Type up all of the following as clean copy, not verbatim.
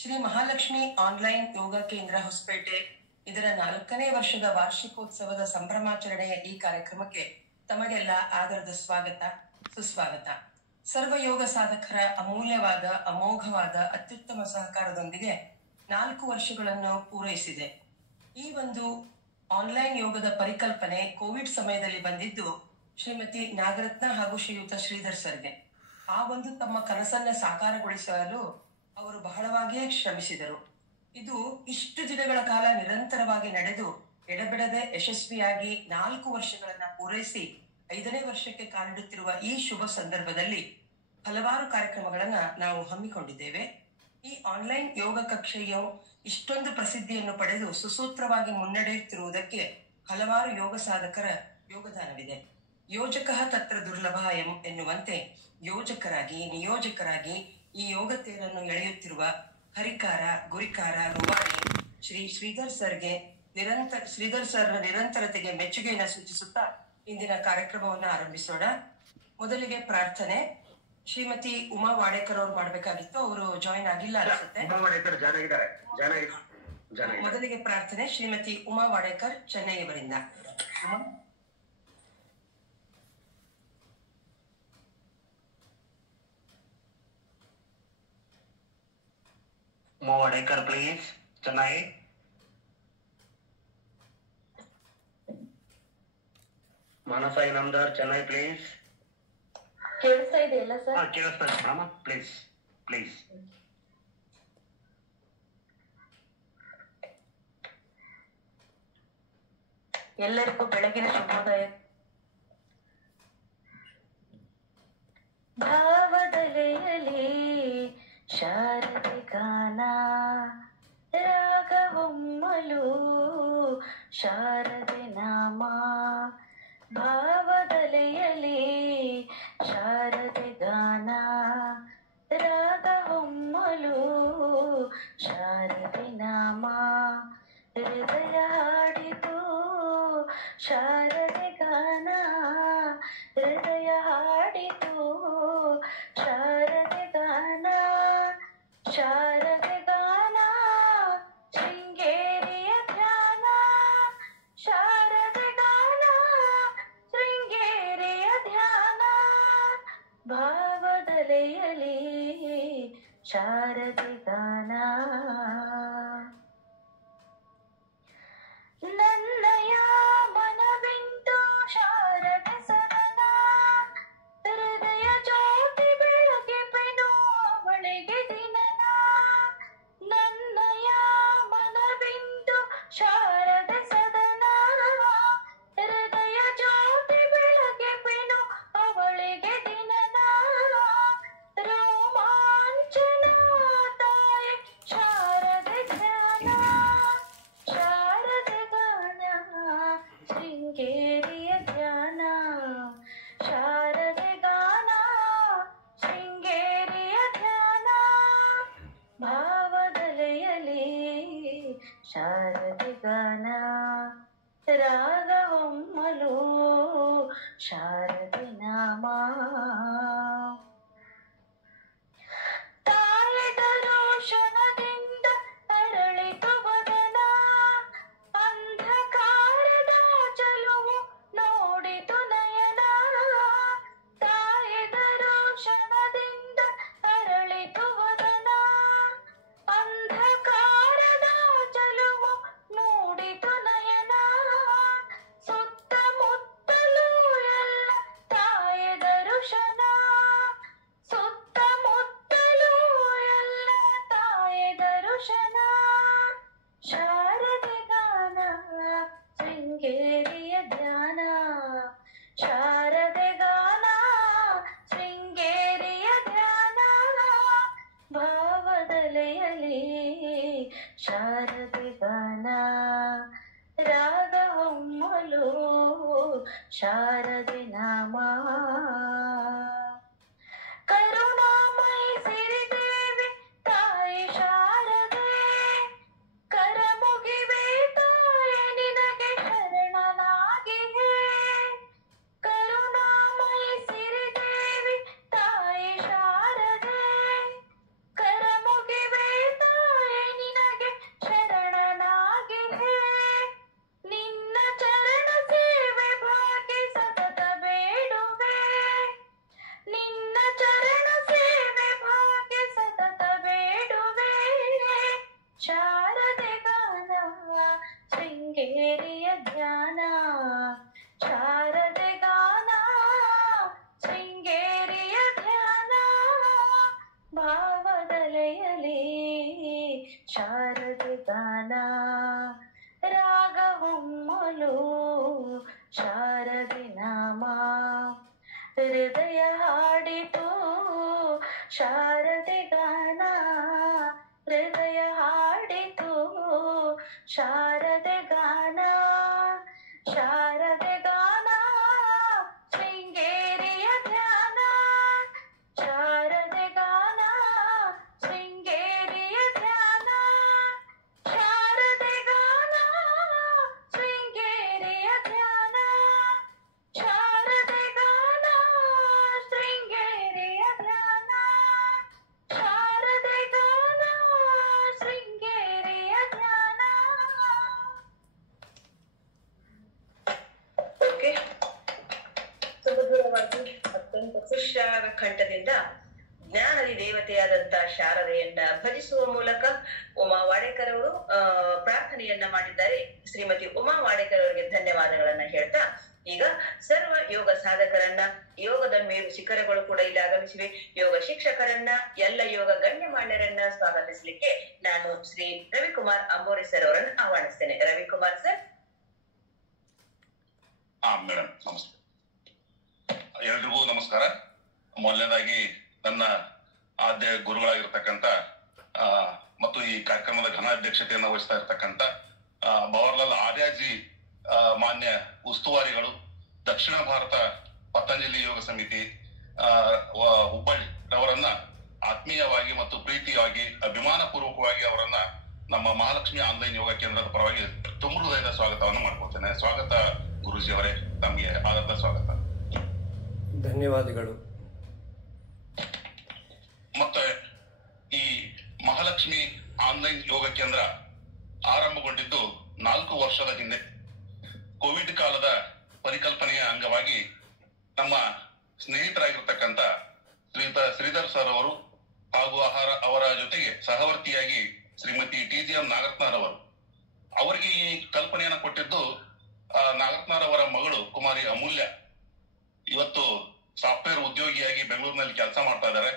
Shri Mahalakshmi online ಯೋಗ ಕೇಂದ್ರ ಹೊಸಪೇಟೆ ಇದರ 4ನೇ ವರ್ಷದ ವಾರ್ಷಿಕೋತ್ಸವದ ಸಂಭ್ರಮಾಚರಣೆಯ ಈ ಕಾರ್ಯಕ್ರಮಕ್ಕೆ ತಮಗೆಲ್ಲ ಆದರದ ಸ್ವಾಗತ ಸುಸ್ವಾಗತ. ಸರ್ವ ಯೋಗ ಸಾಧಕರ ಅಮೂಲ್ಯವಾದ ಅಮೋಘವಾದ ಅತ್ಯುತ್ತಮ ಸಹಕಾರದೊಂದಿಗೆ 4 ವರ್ಷಗಳನ್ನು ಪೂರೈಸಿದೆ. ಈ ಒಂದು ಆನ್ಲೈನ್ ಯೋಗದ ಪರಿಕಲ್ಪನೆ ಕೋವಿಡ್ ಸಮಯದಲ್ಲಿ ಬಂದಿದ್ದು ಶ್ರೀಮತಿ ನಾಗರತ್ನ ಹಾಗೂ ಶ್ರೀಯುತ ಶ್ರೀಧರ್ ಸರ್ಗೆ. ಆ ಒಂದು ತಮ್ಮ ಕನಸನ್ನ ಸಾಕಾರಗೊಳಿಸಲು ಅವರು ಬಹಳವಾಗಿಯೇ ಶ್ರಮಿಸಿದರು. ಇದು ಇಷ್ಟು ದಿನಗಳ ಕಾಲ ನಿರಂತರವಾಗಿ ನಡೆದು ಎಡಬಿಡದೆ ಯಶಸ್ವಿಯಾಗಿ 4 ವರ್ಷಗಳನ್ನ ಪೂರೈಸಿ 5ನೇ ವರ್ಷಕ್ಕೆ ಕಾಲಿಡುತ್ತಿರುವ ಈ ಶುಭ ಸಂದರ್ಭದಲ್ಲಿ ಹಲವಾರು ಕಾರ್ಯಕ್ರಮಗಳನ್ನ ನಾವು ಹಮ್ಮಿಕೊಂಡಿದ್ದೇವೆ. ಈ ಆನ್ಲೈನ್ ಯೋಗ ಕಕ್ಷೆಯು ಇಷ್ಟೊಂದು ಪ್ರಸಿದ್ಧಿಯನ್ನು ಪಡೆದು ಸುಸೂತ್ರವಾಗಿ ಮುನ್ನಡೆಯುತ್ತಿರುವುದಕ್ಕೆ ಹಲವಾರು ಯೋಗ ಸಾಧಕರ ಯೋಗದಾನವಿದೆ. ಯೋಜಕಃ ತತ್ರ ದುರ್ಲಭ ಎನ್ನುವಂತೆ ಯೋಜಕರಾಗಿ ನಿಯೋಜಕರಾಗಿ ಈ ಯೋಗ ತೇರನ್ನು ಎಳೆಯುತ್ತಿರುವ ಹರಿಕಾರ ಗುರಿಕಾರ ರುವಾಣಿ ಶ್ರೀ ಶ್ರೀಧರ್ ಸರ್ ನಿರಂತರತೆಗೆ ಮೆಚ್ಚುಗೆಯನ್ನು ಸೂಚಿಸುತ್ತಾ ಇಂದಿನ ಕಾರ್ಯಕ್ರಮವನ್ನು ಆರಂಭಿಸೋಣ. ಮೊದಲಿಗೆ ಪ್ರಾರ್ಥನೆ. ಶ್ರೀಮತಿ ಉಮಾ ವಾಡೇಕರ್ ಅವ್ರು ಮಾಡ್ಬೇಕಾಗಿತ್ತು, ಅವರು ಜಾಯಿನ್ ಆಗಿಲ್ಲ ಅನ್ಸುತ್ತೆ. ಮೊದಲಿಗೆ ಪ್ರಾರ್ಥನೆ ಶ್ರೀಮತಿ ಉಮಾ ವಾಡೇಕರ್ ಚೆನ್ನೈ ಅವರಿಂದ. Uma Wadekar please, Chennai. Manasa Inamdar Chennai please. ಕೇಳಿಸ್ತಾ ಇದೆಯಲ್ಲ ಸರ್? ಕೇಳಿಸ್ತಾ ಇದೆ ಮೇಡಮ್, ಪ್ಲೀಸ್ ಪ್ಲೀಸ್. ಎಲ್ಲರಿಗೂ ಬೆಳಗಿನ ಶುಭೋದಯ. ಭಾವದಲೆಯಲಿ ಶಾರದೆ ಗಾನ ರಾಗವೊಮ್ಮಲು ಶಾರದೆ ನಾಮ. ಭಾವದಲೆಯಲಿ ಶಾರದೆ ಗಾನ ರಾಗವೊಮ್ಮಲು ಶಾರದೆ ನಾಮ. ಹೃದಯ ಹಾಡಿತು ಶಾರದೆ ಗಾನ, ಹೃದಯ ಹಾಡಿತು ಶಾರದೆ ಗಾನ. ಶಾರದೆ ಗಾನ ಶೃಂಗೇರಿಯ ಧ್ಯಾನ, ಶಾರದೆ ಗಾನ ಶೃಂಗೇರಿಯ ಧ್ಯಾನ. ಭಾವದಲೆಯಲಿ ಶಾರದೆ ಗಾನ. ನನ್ನಯ ಮನವಿಂದು ಶಾರದೆ ಸದನ, ಹೃದಯ ಜ್ಯೋತಿ ಬೆಳಗಿಪೆನು ಅವಳಿಗೆ ದಿನನ. ನನ್ನಯ ಮನವಿಂದು ಶಾರದೆ ಸದನ, ಹೃದಯ ಜ್ಯೋತಿ ಬೆಳಗಿಪೆನು ಅವಳಿಗೆ ದಿನನ. ರೋಮಾಂಚನ ತಾಯಿ ಶಾರದೆ ಧ್ಯಾನ, ಶಾರದೆ ಗಾನ ಶೃಂಗೇರಿಯ ಧ್ಯಾನ. ಶಾರದೆ ಗಾನ ಶೃಂಗೇರಿಯ ಧ್ಯಾನ. ಭಾವದಲೆಯಲಿ ಶಾರದೆ ಗಾನ ರಾಗವೊಮ್ಮಲು ಶಾರದೆ ನಾಮ. ತಾಯದ ರೋಷಣದಿಂದ ಅರಳಿತು ವದನ, ಅಂಧಕಾರದ ಚಲುವು ನೋಡಿತು ನಯನ. ತಾಯದ ರೋಷಣದಿಂದ ಅರಳಿತು ವದನ, ಅಂಧಕಾರದ ಚಲುವು ನೋಡಿತು ನಯನ. ಸುತ್ತಮುತ್ತಲೂ ಎಲ್ಲ ತಾಯ ದರ್ಶನ, ಸುತ್ತಮುತ್ತಲೂ ಎಲ್ಲ ತಾಯ ದರ್ಶನ. ಶಾರದೆ ಗಾನ ಶೃಂಗೇರಿಯ ಧ್ಯಾನ, ಶಾರದೆ ಗಾನ ಶೃಂಗೇರಿಯ ಧ್ಯಾನ. ಭಾವದಲೆಯಲಿ ಶಾರದೆ ಗಾನ ರಾಗವೊಮ್ಮಲು ಶಾರದೆ ನಾಮ. ಕರುಣಾಮಯಿ ಸಿರಿದೇವಿ ತಾಯಿ ಶಾರದೆ, ಕರಮುಗಿವೆ ತಾಯಿ ನಿನಗೆ ಶರಣನಾಗಿಯೇ. ಕರುಣಾಮಯಿ ಸಿರಿದೇವಿ ತಾಯಿ ಶಾರದೆ, ಕರಮುಗಿವೆ ತಾಯಿ ಧ್ಯಾನ ಶಾರದೆ ಗಾನ ಶೃಂಗೇರಿಯ ಧ್ಯಾನ ಭಾವದಲೆಯಲಿ ಶಾರದೆ ಗಾನ ರಾಗ ಹೊಮ್ಮಲು ಶಾರದೆ ನಾಮ ಹೃದಯ ಹಾಡಿತು ಶಾರದೆ ಗಾನ ಹೃದಯ ಹಾಡಿತು ಶಾರದೆ ಗಾನ ಶಾರದೆ ಗಾನ ಶೃಂಗೇರಿಯ ಧ್ಯಾನ ಶಾರದೆ ಗಾನ ಶೃಂಗೇರಿಯ ಧ್ಯಾನ ಶಾರದೆ ಗಾನ ಶೃಂಗೇರಿಯ ಧ್ಯಾನ ಶಾರದೆ ಗಾನ ಶೃಂಗೇರಿಯ ಧ್ಯಾನ ಶಾರದೆ ಗಾನ ಶೃಂಗೇರಿಯ ಧ್ಯಾನ. ಓಕೆ, ಸುಮಧುರವಾಗಿ ಅತ್ಯಂತ ಖುಷಿಯಾದ ಕಂಠದಿಂದ ಜ್ಞಾನದಿ ದೇವತೆಯಾದಂತ ಶಾರದೆಯನ್ನ ಭಜಿಸುವ ಮೂಲಕ ಉಮಾ ವಾಡೇಕರ್ ಅವರು ಪ್ರಾರ್ಥನೆಯನ್ನ ಮಾಡಿದ್ದಾರೆ. ಶ್ರೀಮತಿ ಉಮಾ ವಾಡೇಕರ್ ಅವರಿಗೆ ಧನ್ಯವಾದಗಳನ್ನ ಹೇಳ್ತಾ, ಈಗ ಸರ್ವ ಯೋಗ ಸಾಧಕರನ್ನ, ಯೋಗದ ಮೇರು ಶಿಖರಗಳು ಕೂಡ ಇಲ್ಲಿ ಆಗಮಿಸಿವೆ, ಯೋಗ ಶಿಕ್ಷಕರನ್ನ, ಎಲ್ಲ ಯೋಗ ಗಣ್ಯಮಾನ್ಯರನ್ನ ಸ್ವಾಗತಿಸಲಿಕ್ಕೆ ನಾನು ಶ್ರೀ ರವಿಕುಮಾರ್ ಅಂಬೋರಿ ಸರ್ ಅವರನ್ನು ಆಹ್ವಾನಿಸ್ತೇನೆ. ರವಿಕುಮಾರ್ ಸರ್. ಮೇಡಮ್ ನಮಸ್ತೆ, ಎಲ್ರಿಗೂ ನಮಸ್ಕಾರ. ಮೊದಲನೇದಾಗಿ ನನ್ನ ಆದ್ಯ ಗುರುಗಳಾಗಿರ್ತಕ್ಕಂಥ ಮತ್ತು ಈ ಕಾರ್ಯಕ್ರಮದ ಘನಾಧ್ಯಕ್ಷತೆಯನ್ನು ವಹಿಸ್ತಾ ಇರ್ತಕ್ಕಂಥ ಭವರ್ಲಾಲ್ ಆರ್ಯಾಜಿ ಮಾನ್ಯ ಉಸ್ತುವಾರಿಗಳು, ದಕ್ಷಿಣ ಭಾರತ ಪತಂಜಲಿ ಯೋಗ ಸಮಿತಿ ಹುಬ್ಬಳ್ಳಿ ಅವರನ್ನ ಆತ್ಮೀಯವಾಗಿ ಮತ್ತು ಪ್ರೀತಿಯಾಗಿ ಅಭಿಮಾನ ಪೂರ್ವಕವಾಗಿ ಅವರನ್ನ ನಮ್ಮ ಮಹಾಲಕ್ಷ್ಮಿ ಆನ್ಲೈನ್ ಯೋಗ ಕೇಂದ್ರದ ಪರವಾಗಿ ತುಂಬ ಹೃದಯದ ಸ್ವಾಗತವನ್ನು ಮಾಡ್ಕೊಳ್ತೇನೆ. ಸ್ವಾಗತ ಗುರುಜಿ ಅವರೇ, ತಮಗೆ ಆದರದ ಸ್ವಾಗತ. ಧನ್ಯವಾದಗಳು. ಮತ್ತೆ ಈ ಮಹಾಲಕ್ಷ್ಮಿ ಆನ್ಲೈನ್ ಯೋಗ ಕೇಂದ್ರ ಆರಂಭಗೊಂಡಿದ್ದು 4 ವರ್ಷದ ಹಿಂದೆ. ಕೋವಿಡ್ ಕಾಲದ ಪರಿಕಲ್ಪನೆಯ ಅಂಗವಾಗಿ ನಮ್ಮ ಸ್ನೇಹಿತರಾಗಿರ್ತಕ್ಕಂಥ ಶ್ರೀಧರ್ ಸರ್ ಅವರು ಹಾಗೂ ಅವರ ಜೊತೆಗೆ ಸಹವರ್ತಿಯಾಗಿ ಶ್ರೀಮತಿ TGM ನಾಗರತ್ನರವರು ಅವರಿಗೆ ಈ ಕಲ್ಪನೆಯನ್ನು ಕೊಟ್ಟಿದ್ದು. ನಾಗರತ್ನರವರ ಮಗಳು ಕುಮಾರಿ ಅಮೂಲ್ಯ ಇವತ್ತು ಸಾಫ್ಟ್ವೇರ್ ಉದ್ಯೋಗಿಯಾಗಿ ಬೆಂಗಳೂರಿನಲ್ಲಿ ಕೆಲಸ ಮಾಡ್ತಾ ಇದ್ದಾರೆ.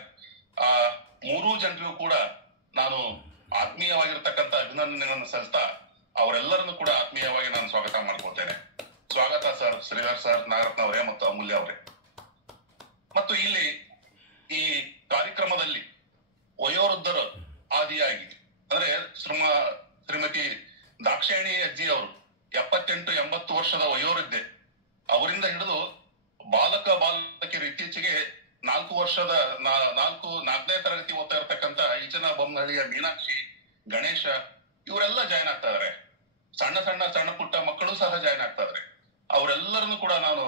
ಮೂರೂ ಜನರಿಗೂ ಕೂಡ ನಾನು ಆತ್ಮೀಯವಾಗಿರ್ತಕ್ಕಂಥ ಅಭಿನಂದನೆಗಳನ್ನು ಸಲ್ಲಿಸ್ತಾ ಅವರೆಲ್ಲರನ್ನು ಕೂಡ ಆತ್ಮೀಯವಾಗಿ ನಾನು ಸ್ವಾಗತ ಮಾಡ್ಕೊಳ್ತೇನೆ. ಸ್ವಾಗತ ಸರ್, ಶ್ರೀಧರ್ ಸರ್, ನಾಗರತ್ನ ಅವರೇ ಮತ್ತು ಅಮೂಲ್ಯ ಅವರೇ. ಮತ್ತು ಇಲ್ಲಿ ಈ ಕಾರ್ಯಕ್ರಮದಲ್ಲಿ ವಯೋವೃದ್ಧರು ಆದಿಯಾಗಿ ಅಂದ್ರೆ ಶ್ರೀಮತಿ ದಾಕ್ಷಾಯಣಿ ಅಜ್ಜಿ ಅವರು 78-80 ವರ್ಷದ ವಯೋವೃದ್ಧೆ, ಅವರಿಂದ ಹಿಡಿದು ಬಾಲಕಿಯರು ಇತ್ತೀಚೆಗೆ 4ನೇ ತರಗತಿ ಓದ್ತಾ ಇರ್ತಕ್ಕಂಥ ಈಚನ ಬೊಮ್ಮನಹಳ್ಳಿಯ ಮೀನಾಕ್ಷಿ, ಗಣೇಶ ಇವರೆಲ್ಲ ಜಾಯ್ನ್ ಆಗ್ತಾ ಇದಾರೆ. ಸಣ್ಣ ಪುಟ್ಟ ಮಕ್ಕಳು ಸಹ ಜಾಯ್ನ್ ಆಗ್ತಾ ಇದಾರೆ. ಅವರೆಲ್ಲರನ್ನು ಕೂಡ ನಾನು